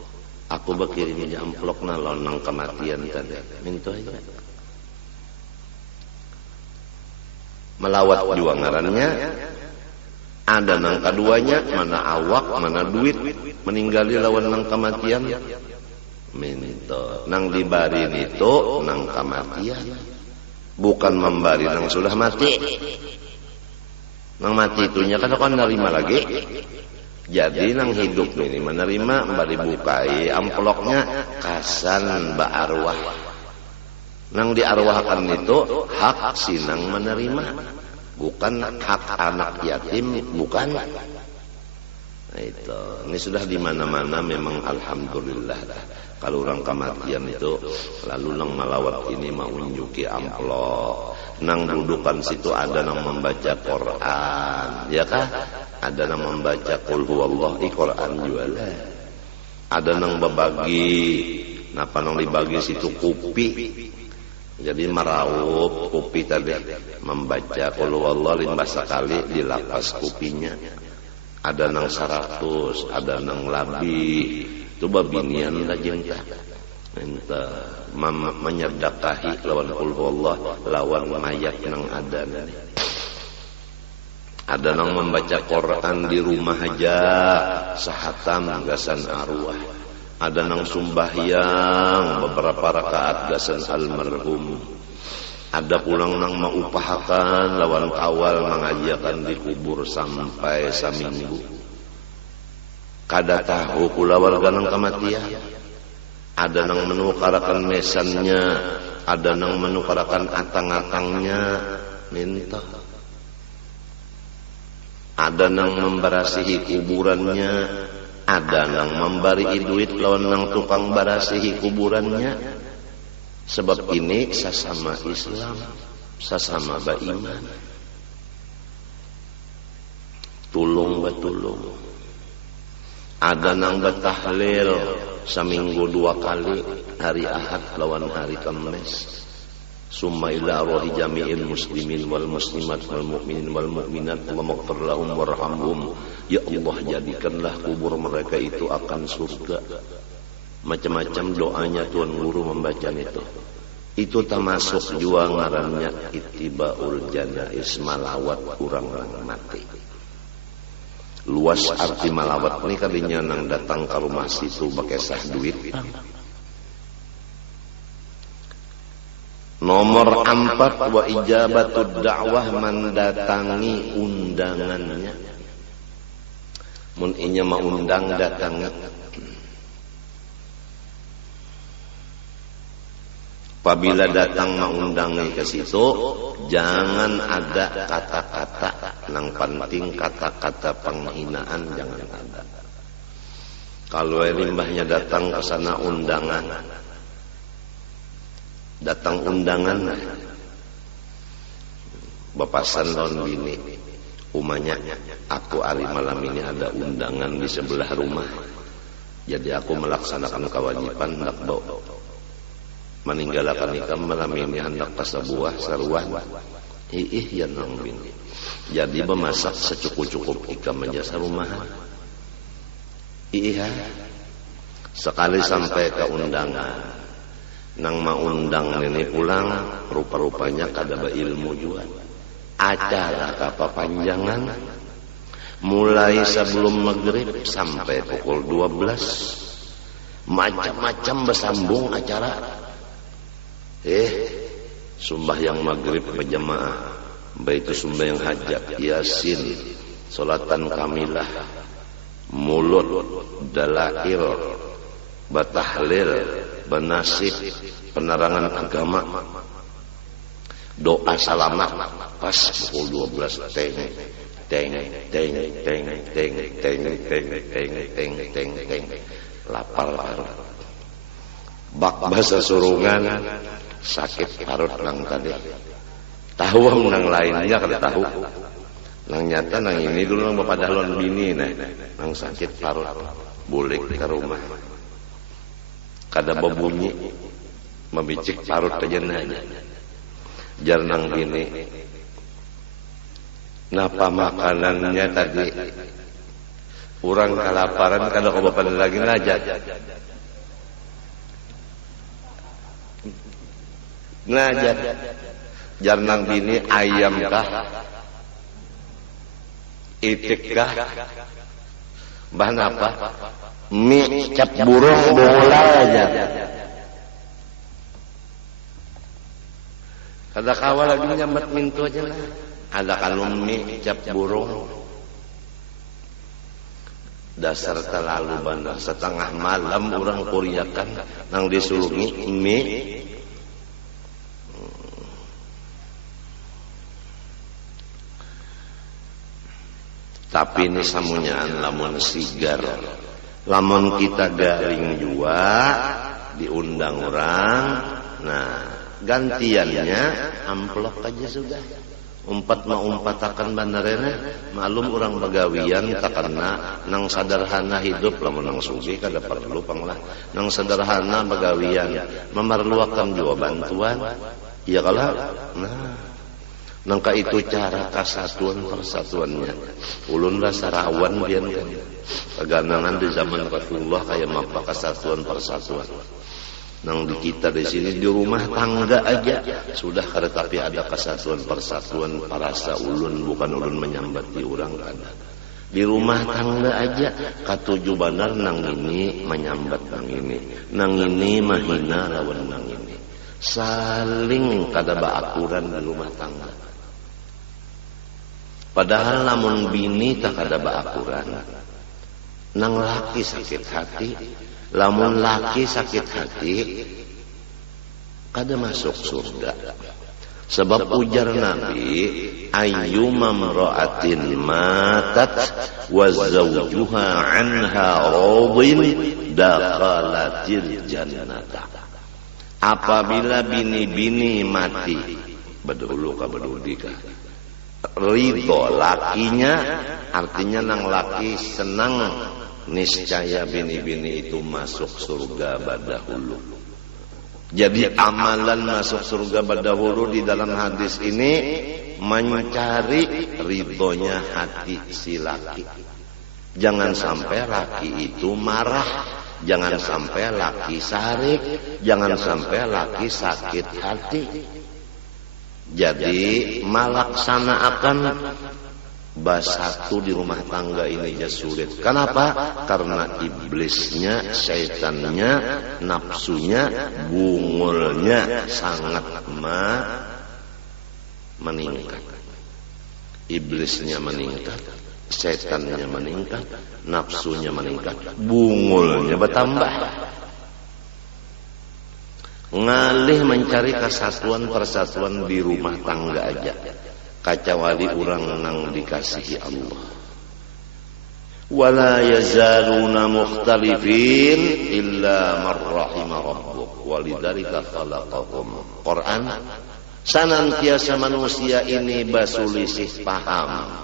Aku berkirim aja amplop nalon nang kematian tadi. Minta aja. Melawat juga ngarannya. Ada nang keduanya, mana awak, mana duit, meninggali lawan nang kematian. Minta. Nang dibari itu nang kematian. Bukan membari nang sudah mati. Nang mati itunya kan akan nerima lagi. Jadi nang hidup ini menerima mbari bukai amploknya kasan ba arwah. Nang diarwahkan itu hak sinang menerima, bukan hak anak yatim, bukan. Nah itu, ini sudah di mana-mana memang alhamdulillah. Kalau orang kematian itu lalu nang malawat ini mau unjuki amplop. Nang dudukan situ ada nang membaca Quran, ya kah? Ada nang membaca qul huwallah Quran juga lah. Ada nang berbagi, napa nang dibagi situ kopi. Jadi meraup kopi tadi, membaca qul huwallah 5 sekali dilapas kopinya. Ada nang 100, ada nang lebih. Itu babinian lah jengka. Minta menyedakahi lawan qul huwallah, lawan mayat nang ada nih. Ada nang membaca Quran di rumah aja, sahatam gasan arwah. Ada nang sumbahyang beberapa rakaat gasan almarhum. Ada pulang nang maupahakan lawan kawal mengajiakan di kubur sampai saminggu. Kada tahu kula warga nang kematian. Ada nang menukarakan mesannya, ada nang menukarakan atang-atangnya, minta. Ada nang membarasihi kuburannya, ada nang memberi duit lawan nang tukang barasihi kuburannya. Sebab ini sesama Islam, sesama beriman. Tulung batulung. Ada nang batahlil seminggu 2 kali, hari Ahad lawan hari Kamis. Summa ila arwahi jami'il muslimin wal muslimat wal mu'minin wal mu'minat wa maghfir lahum warhamhum. Ya Allah, jadikanlah kubur mereka itu akan surga. Macam-macam doanya Tuan Guru membaca itu. Itu termasuk juga ngarannya ittibaul janaiz, malawat orang-orang mati. Luas arti malawat ini kadinya nang datang ke rumah situ pakai sah duit. Nomor 4, wa ijabatud da'wah, mendatangi undangannya. Mun inya mau undang datangi. Apabila datang mau undangi ke situ, jangan ada kata-kata nang penting, kata-kata penghinaan jangan ada. Kalau limbahnya datang ke sana undangan, datang undangan, bepasan lawan bini, umanya aku hari malam ini ada undangan di sebelah rumah, jadi aku melaksanakan kewajiban hendak meninggalkan nikah malam ini hendak pasabuah saruan. Ya nang bini, jadi memasak secukup-cukup ikam menjasa rumahan. Iya, Sekali sampai ke undangan, nang maundang ini pulang, rupa-rupanya kada beilmu juga. Acara kepanjangan, mulai sebelum maghrib sampai pukul 12. Macam-macam bersambung acara. Sembahyang maghrib berjamaah, baik itu sembahyang hajat, yasin, solatan kamilah, mulut, dalail, batahlil, benasib, penerangan agama, doa salamat, pas pukul 12 teng teng teng teng teng teng teng teng teng teng lapar parut. Bak bahasa surungan sakit parut nang tadi. Tahu nang lainnya kada tahu. Nang nyata nang ini dulu nang bapak dahlon bini nang sakit parut bulik ke rumah. Kada berbunyi membicik parut aja nanya. Jar nang bini. Napa makanannya tadi? Orang kelaparan kada kebapan lagi ngajak. Ngajak. Jar nang bini ayam kah? Itik kah? Bahan apa? Mie cap burung bola aja. Kada kawal lagi nyambat mintu aja lah. Ada kalung mie cap burung. Dasar terlalu bandar. Setengah malam orang kuriakan nang disulungi mie. Tapi ini samunyaan lamun sigar, lamun kita garing juga diundang orang, nah gantiannya amplop aja sudah. Umpat akan bandarena, malum orang bagawian takana nang sederhana hidup lamun nang sugi kada perlu panglah. Nang sederhana bagawian memerlukan juga bantuan, iya kalau nah. Nangka itu cara kesatuan persatuannya. Ulun lah sarawan bian kan. Keganangan di zaman Rasulullah kayak apa kesatuan persatuan. Nang di kita di sini di rumah tangga aja sudah kada tapi ada kesatuan persatuan parasa ulun bukan ulun menyambati orang kan. Di rumah tangga aja katuju benar nang ini menyambat nang ini. Nang ini mahina lawan nang ini. Saling kada baakuran di rumah tangga. Padahal lamun bini tak ada baakuran, nang laki sakit hati, lamun laki sakit hati, kada masuk surga. Sebab ujar Nabi, ayyuma mra'atin matat wa zawjuha anha radin dakhalatil jannata. Apabila bini-bini mati, bedulu ka bedudi ka. Ridho lakinya artinya nang laki senang niscaya bini-bini itu masuk surga badahulu. Jadi amalan masuk surga badahulu di dalam hadis ini mencari ridhonya hati si laki. Jangan sampai laki itu marah, jangan sampai laki sarik, jangan sampai laki sakit hati. Jadi melaksanakan basatu di rumah tangga ini ya sulit. Kenapa? Karena iblisnya, syaitannya, nafsunya, bungulnya sangat meningkat. Iblisnya meningkat, syaitannya meningkat, nafsunya meningkat, bungulnya bertambah. Ngalih mencari kesatuan persatuan di rumah tangga aja kacawali orang nang dikasihi Allah. Wala yazaluna mukhtalifin illa man rahima rabbuk walidzalika khalaqahum. Quran, senantiasa manusia ini basulisih paham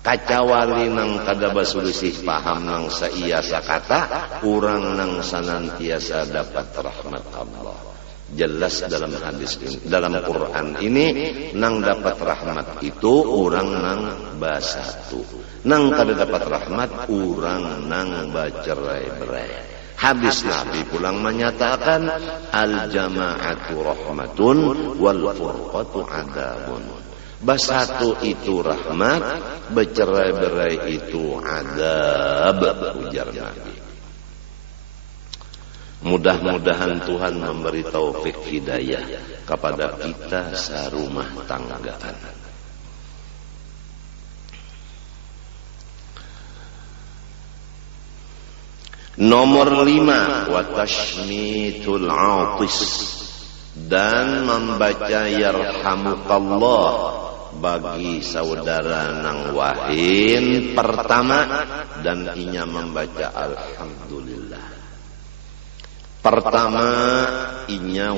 kacawali nang kada basulisih paham nang saiya sakata urang nang senantiasa dapat rahmat Allah. Jelas dalam hadis ini, dalam Quran ini nang dapat rahmat itu orang nang basatu, nang kada dapat rahmat orang nang bacerai-berai. Hadis Nabi pulang menyatakan al-jama'atu rahmatun wal furqatu adabun. Bersatu itu rahmat, bercerai-berai itu adab, ujar Nabi. Mudah-mudahan Tuhan memberi taufik hidayah kepada kita serumah tanggaan. Nomor 5, wa tashmitul atis, dan membaca yarhamukallah bagi saudara nang wahin pertama, dan inya membaca alhamdulillah. Pertama inya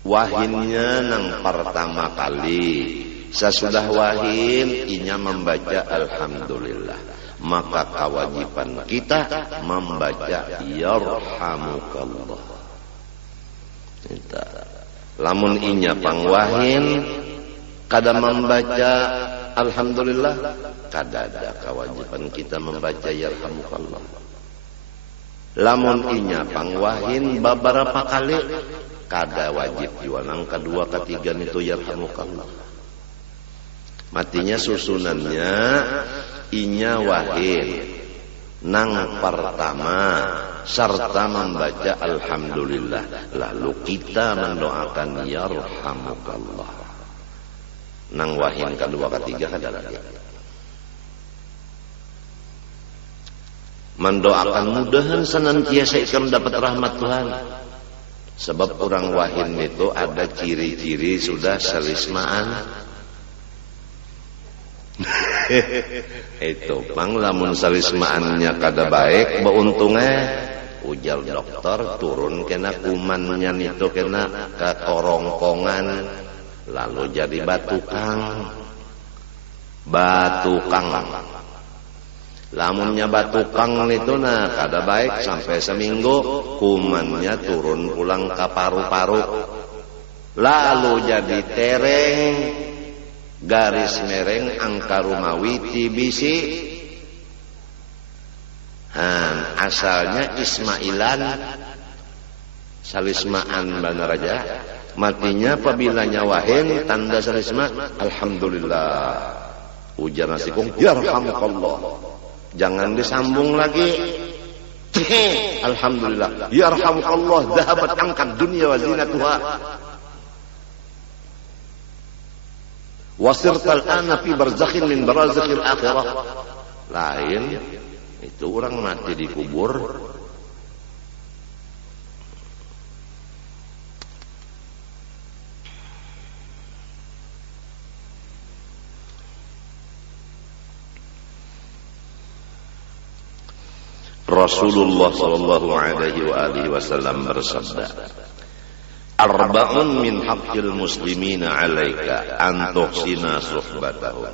wahinnya nang pertama kali, sesudah wahin inya membaca alhamdulillah. Maka kewajiban kita membaca yarhamukallah. Lamun inya pangwahin kada membaca alhamdulillah, kada ada kewajiban kita membaca yarhamukallah. Lamun inya pangwahin beberapa kali, kada wajib juga nang kedua ketiga itu yarhamukallah. Matinya susunannya inya wahin nang pertama serta membaca alhamdulillah, lalu kita mendoakan yarhamukallah. Nang wahin kedua ketiga kada lagi. Mendoakan mudahan senantiasa ikam dapat rahmat Tuhan. Sebab orang wahin itu ada ciri-ciri sudah selismaan. Itu pang lamun salismaannya kada baik beuntungnya ujar dokter turun kena kumannya itu kena ke korongkongan, lalu jadi batukang. Lamunnya batukang itu nah kada baik sampai seminggu, kumannya turun pulang ke paru-paru, lalu jadi tereng, garis mereng, angka rumawi, TBC. Asalnya Ismailan, salismaan benar aja. Matinya apabila nyawahin tanda salisma alhamdulillah. Ujar nasikung yarhamukallah. Jangan disambung lagi. Alhamdulillah. Yarhamukallah, dhahabat angkat dunia wa zinatuha. Wasirtal ana fi barzakhin min barazakhil akhirah. Lain itu orang mati dikubur, Rasulullah sallallahu alaihi wasallam bersabda, arba'un min haqqil muslimina 'alaika an tuhsina suhbatahu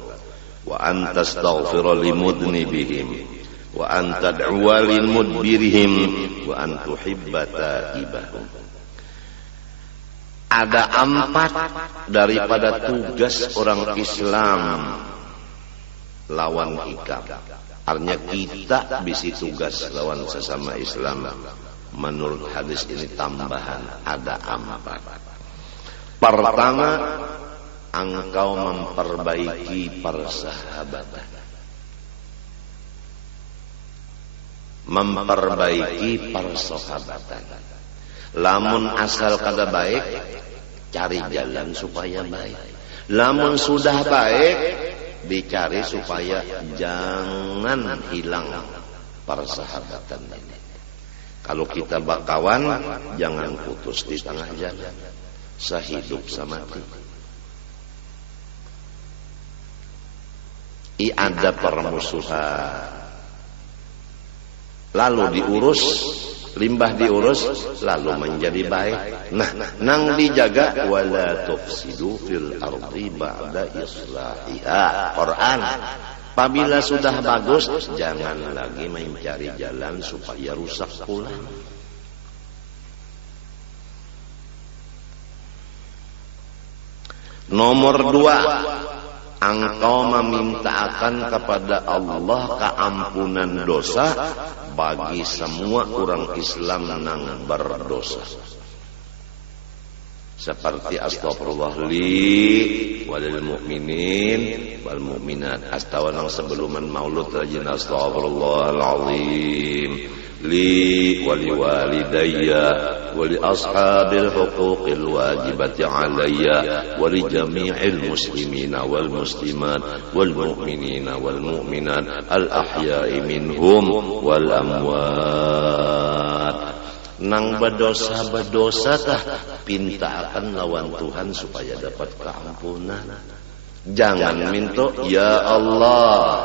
wa an tastaghfira limudnibihim wa an tad'uwa limudbirihim wa an tuhibba taibahum. Ada 4 daripada tugas orang Islam lawan ikam. Artinya kita bisi tugas lawan sesama Islam. Menurut hadis ini tambahan ada 4. Pertama, engkau memperbaiki persahabatan. Memperbaiki persahabatan. Lamun asal kada baik, cari jalan supaya baik. Lamun sudah baik, dicari supaya jangan hilang persahabatan ini. Kalau kita bakawan, jangan putus di tengah jalan. Sehidup semati. Ada permusuhan. Lalu diurus, limbah diurus, lalu menjadi baik. Nah, nang dijaga wala tufsidu fil ardi ba'da islahiha. Quran. Apabila sudah bagus, jangan lagi mencari jalan supaya rusak pula. Nomor 2, engkau memintakan kepada Allah keampunan dosa bagi semua orang Islam nang berdosa. Seperti astagfirullah li walil mu'minin wal mu'minat. Astawanang sebelum maulud rajin astagfirullahalazim li wali walidayya wali ashabil huquqil wajibati alayya wali jami'il muslimina wal muslimat wal mu'minina wal mu'minat al ahya'i minhum wal amwat. Nang berdosa tah pinta akan lawan Tuhan supaya dapat keampunan. Jangan minta ya Allah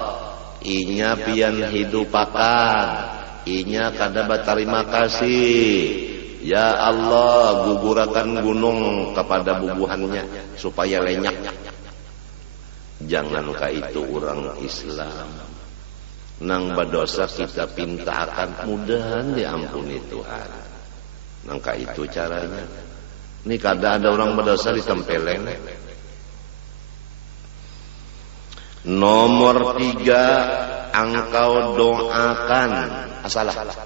inya pian hidupakan, inya kada berterima kasih. Ya Allah gugurakan gunung kepada bubuhannya supaya lenyap. Jangankah itu orang Islam. Nang berdosa kita pinta akan mudahan diampuni Tuhan. Nangka itu caranya. Ini kadang ada orang berdosa ditempeleng. Nomor 3, engkau doakan.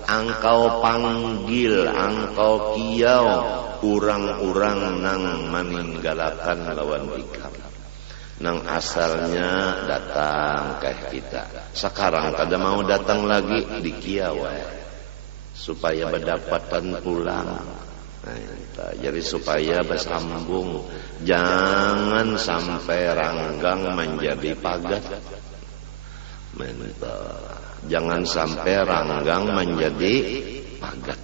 Engkau panggil, engkau kiau orang-orang nang meninggalkan lawan ikam. Nang asalnya datang ke kita. Sekarang kada mau datang lagi di kiau supaya berdapatan pulang. Jadi supaya bersambung. Jangan sampai ranggang menjadi pagat. Jangan sampai ranggang menjadi pagat.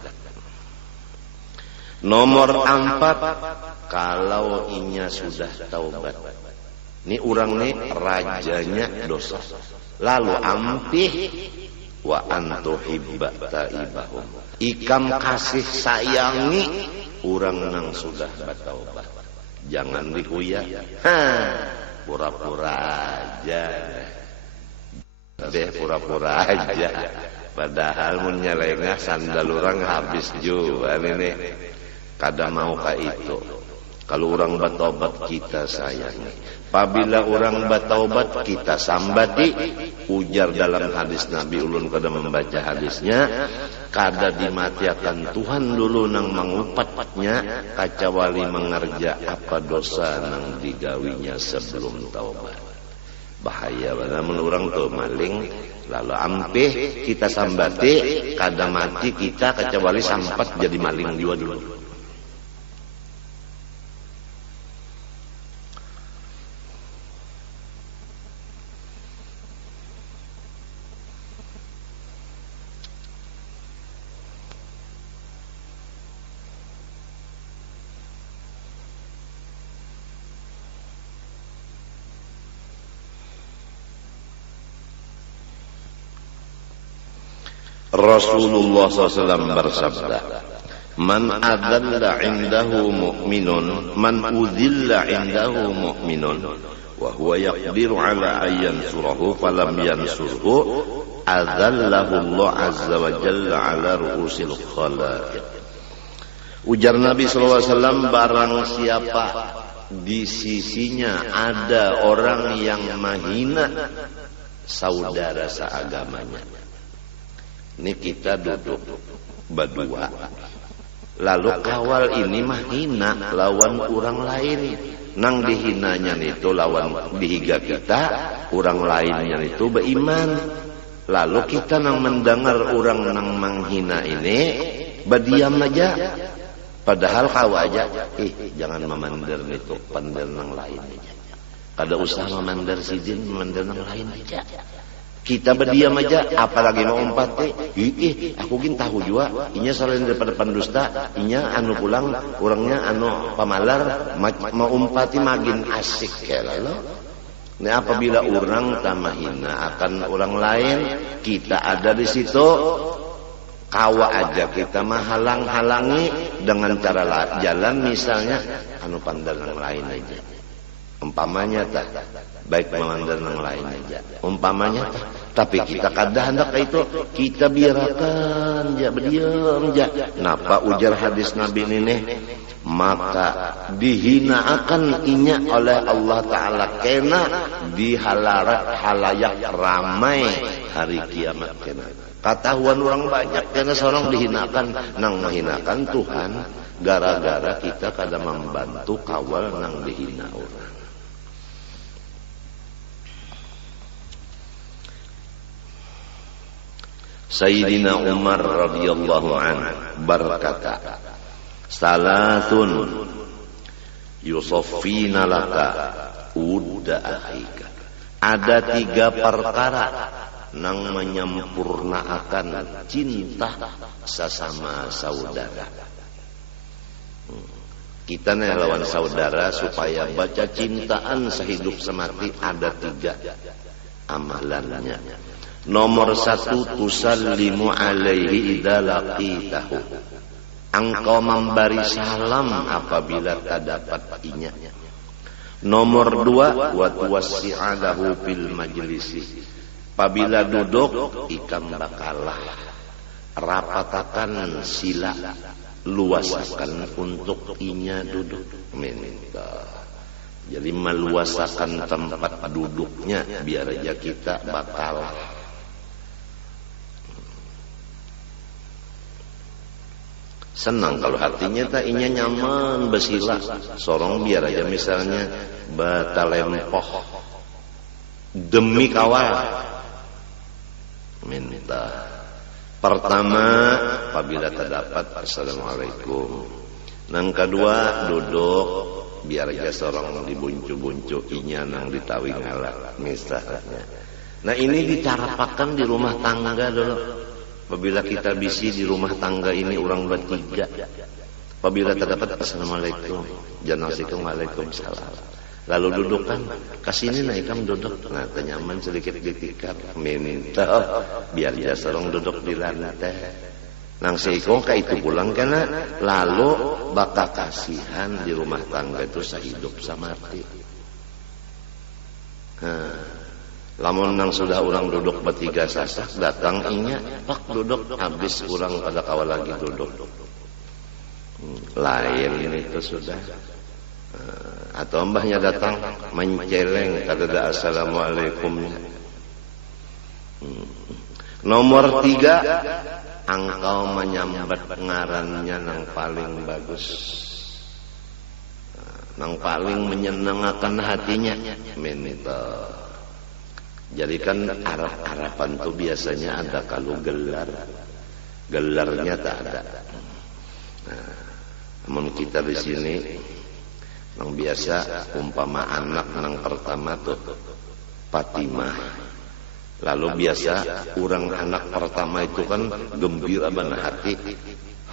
Nomor 4, kalau inya sudah taubat. Ini orang nih rajanya dosa. Lalu ampih wa antuhibba taibahum. Ikam kasih sayangi orang nang sudah bertaubat. Jangan dikuya. Pura-pura aja. Deh pura-pura aja. Padahal mun nyalengah sandal orang habis juga ini. Kada mau ka itu. Kalau orang bertaubat kita sayangi. Apabila orang bertaubat kita sambati. Ujar dalam hadis Nabi ulun kada membaca hadisnya. Kada dimatiakan Tuhan dulu nang mengupatnya. Kacawali mengerja apa dosa nang digawinya sebelum taubat. Bahaya namun orang tuh maling. Lalu ampih kita sambati. Kada mati kita kacawali sampat jadi maling juga dulu. Rasulullah SAW bersabda, Man adalla indahu mu'minun, man udhilla indahu mu'minun, wa huwa yaqdiru ala ayyan surahu falam yansurhu, adallahu Allah azza wa jalla ala ru'usil khalaiq. Ujar Nabi SAW, barang siapa di sisinya ada orang yang menghina saudara seagamanya. Ini kita duduk berdua. Lalu kawal ini mah hina lawan orang lain. Nang dihinanya itu lawan dihiga kita, orang lainnya itu beriman. Lalu kita nang mendengar orang nang menghina ini, berdiam aja. Padahal kau aja, jangan memandar itu, pandar nang lain aja. Kada usah memandar sidin, memandar nang lain aja. Kita berdiam aja, apalagi mau umpat aku gin tahu juga, inya selain daripada pendusta, inya anu pulang, orangnya anu pamalar, mau umpati magin asik ya lalu. Nah apabila orang tamahina akan orang lain, kita ada di situ, kawa aja kita menghalang-halangi dengan cara jalan misalnya, anu pandang yang lain aja. Umpamanya tak baik memandang yang lain aja. Umpamanya tak, tapi kita kada hendak itu kita biarkan diam ja. Napa ujar hadis Nabi ini? Maka dihinaakan inya oleh Allah Ta'ala kena di halayak ramai hari kiamat kena. Katahuan orang banyak kena seorang dihinakan nang menghinakan Tuhan gara-gara kita kada membantu kawal nang dihina orang. Sayyidina Umar radhiyallahu anhu berkata, salatun yusaffina laka udda akhika. Ada 3 perkara nang menyempurnakan cinta sesama saudara. Kita nih lawan saudara supaya baca cintaan sehidup semati ada 3 amalannya. Nomor 1, tusallimu alaihi idza laqitahu. Engkau memberi salam apabila terdapat inya. Nomor 2, wa tuwassi'alahu fil majlisi. Apabila duduk ikan bakalah rapatakan sila luasakan untuk inya duduk. Minta. Jadi meluasakan tempat duduknya biar aja kita bakalah. Senang kalau hatinya tak inya nyaman besila. Sorong biar aja misalnya batalempoh demi kawal. Minta. Pertama, apabila terdapat assalamualaikum. Nang kedua, duduk biar aja sorong dibuncu-buncu inya nang ditawi ngalah misalnya. Nah ini dicarapakan di rumah tangga dulu. Apabila kita bisi di rumah tangga ini orang bertiga, apabila terdapat assalamualaikum, janasikum waalaikumsalam, lalu dudukkan, kasini naikam duduk, nah tenyaman sedikit ditikar, minta, biar dia serong duduk di lantai, nang seikong ka itu pulang kena, lalu bakal kasihan di rumah tangga itu sehidup samati. Lamun nang sudah orang duduk bertiga sasak datang inya pak duduk habis orang pada kawal lagi duduk lain itu sudah atau mbahnya datang menceleng kada assalamualaikumnya. Nomor 3, engkau menyambat ngarannya nang paling bagus, nang paling menyenangkan hatinya. Minta. Jadi kan Arab-Araban tuh biasanya ada kalau gelarnya tak ada. Nah, namun kita di sini yang biasa umpama anak nang pertama tuh Fatimah. Lalu biasa orang anak pertama itu kan gembira benar hati,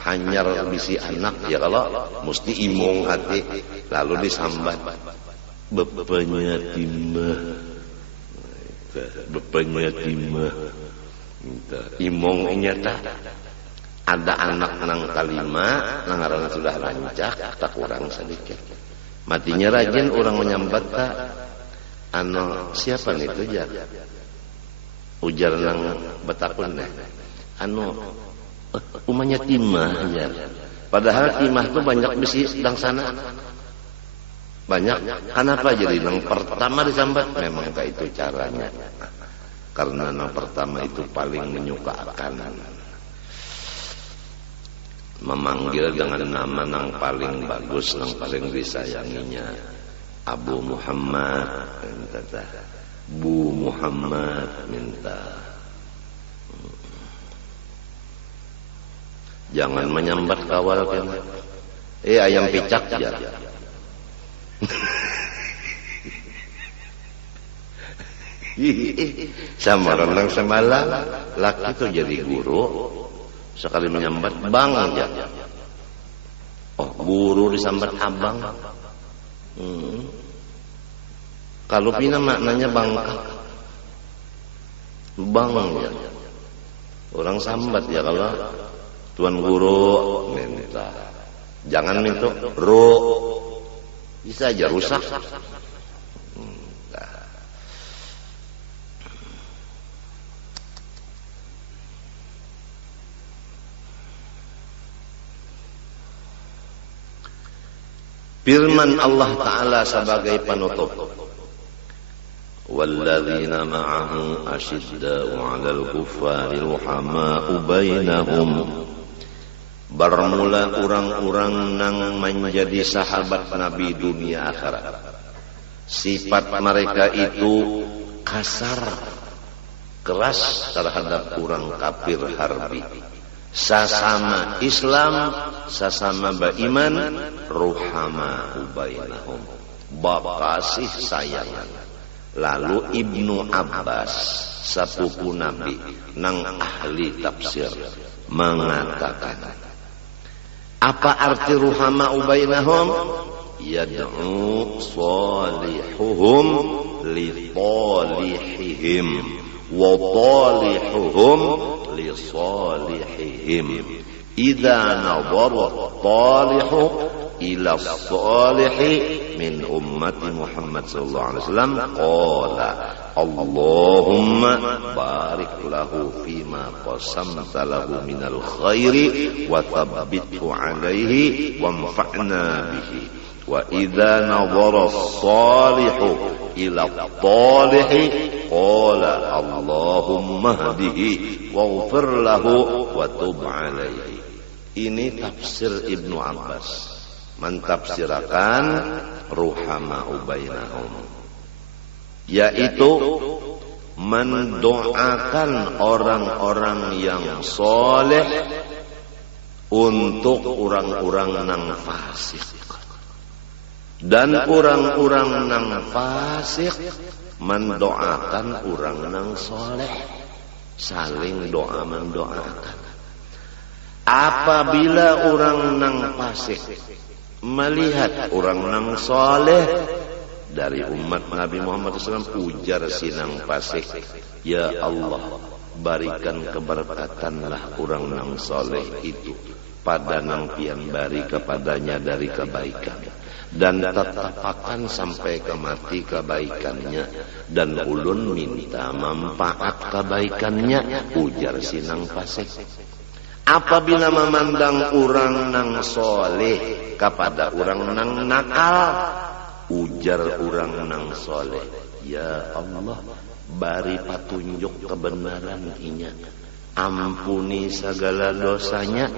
hanyar bisi anak ya kalau mesti imong hati, lalu disambat bapaknya Timah. Bapaknya Timah imong nyata ada anak nang kalima nang ngaranna sudah rancak tak kurang sedikit matinya rajin orang menyambat tak anu siapa nih itu ujar nang betakun anu umanya Timah ya padahal Timah tuh banyak besi sedang sana banyak. Kenapa jadi yang pertama disambat? Memang kayak itu caranya. Karena yang pertama itu paling menyukakan. Memanggil dengan nama yang paling bagus, yang paling disayanginya. Abu Muhammad minta. Bu Muhammad minta. Jangan menyambat kawal kan. Ayam picak ya. Sama renang semalam laki itu jadi guru sekali menyambat bang aja. Oh guru disambat abang. Kalau pina maknanya bangka bang ya. Orang sambat ya kalau tuan guru minta jangan minta ro bisa aja rusak. Firman Allah Ta'ala sebagai penutup, walladzina ma'ahu asyidda'u 'alal kuffari ruhama'u bainahum. Bermula orang-orang nang menjadi sahabat Nabi dunia akhirat, sifat mereka itu kasar, keras terhadap orang kafir harbi. Sesama Islam, sesama beriman, ruhama bainahum, bakasih sayangan. Lalu Ibnu Abbas, sepupu Nabi, nang ahli tafsir, mengatakan, apa arti ruhama bainahum? Yad'u salihuhum li talihihim wa talihuhum li salihihim. Idza nadhara talihu ila salihi min ummati Muhammad sallallahu alaihi wasallam qala Allahumma barik lahu fima qasamta lahu minal khairi wa thabbithu alaihi wanfa'na bihi. Wa idza nadhara salihu ila talihi qala Allahumma hdihi waghfir lahu wa tub alaihi. Ini tafsir Ibnu Abbas mentafsirkan ruhama bainahum, yaitu mendoakan orang-orang yang soleh untuk orang-orang nang fasik, dan orang-orang nang fasik mendoakan orang nang soleh, saling doa mendoakan. Apabila orang nang fasik melihat orang nang soleh dari umat Nabi Muhammad SAW, ujar sinang fasik, ya Allah, barikan keberkatanlah orang nang soleh itu pada nang pian bari kepadanya dari kebaikan, dan tetapakan sampai ke mati kebaikannya, dan ulun minta manfaat kebaikannya, ujar sinang fasik. Apabila memandang orang nang soleh kepada orang nang nakal, ujar orang nang soleh, ya Allah, bari patunjuk kebenaran inya, ampuni segala dosanya,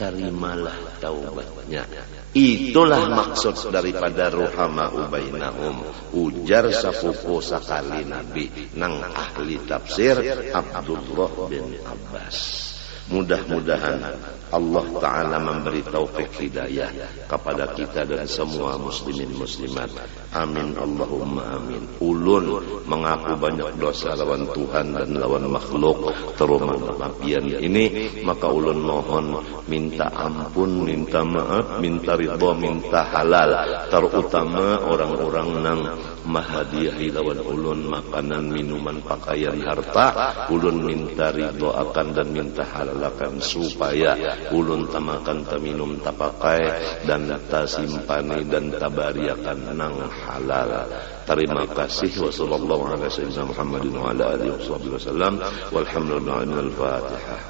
terimalah taubatnya. Itulah maksud daripada ruhama bainahum, ujar sepupu sekali Nabi nang ahli tafsir Abdullah bin Abbas. Mudah-mudahan Allah Ta'ala memberi taufik hidayah kepada kita dan semua muslimin muslimat. Amin Allahumma amin. Ulun mengaku banyak dosa lawan Tuhan dan lawan makhluk terumah mapian ini, maka ulun mohon minta ampun, minta maaf, minta ridha, minta halal, terutama orang-orang nang mahadiahi lawan ulun makanan, minuman, pakaian, harta. Ulun minta ridha akan dan minta halal akan, supaya ulun tamakan taminum tapakai dan tasimpani dan tabariakan nang halal. Terima kasih. Wassallallahu ala sayyidina Muhammadin wa ala alihi wasallam. Walhamdulillahi minal Fatihah.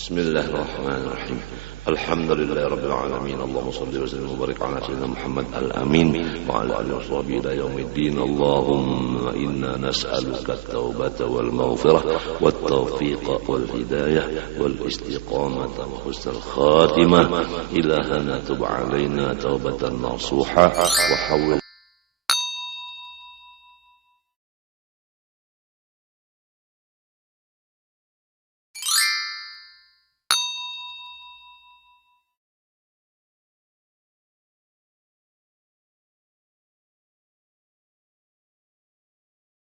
Bismillahirrahmanirrahim. Alhamdulillahi rabbil alamin. Allahumma shalli wa sallim wa barik ala sayyidina Muhammad al-amin wa ala alihi washabihi ila yaumiddin. Allahumma inna nas'aluka at-taubata wal maghfirah wat tawfiqa wal hidayah wal istiqamata wa husnal khatimah. Ilahana tub alaina taubatan nasuha wa hawwil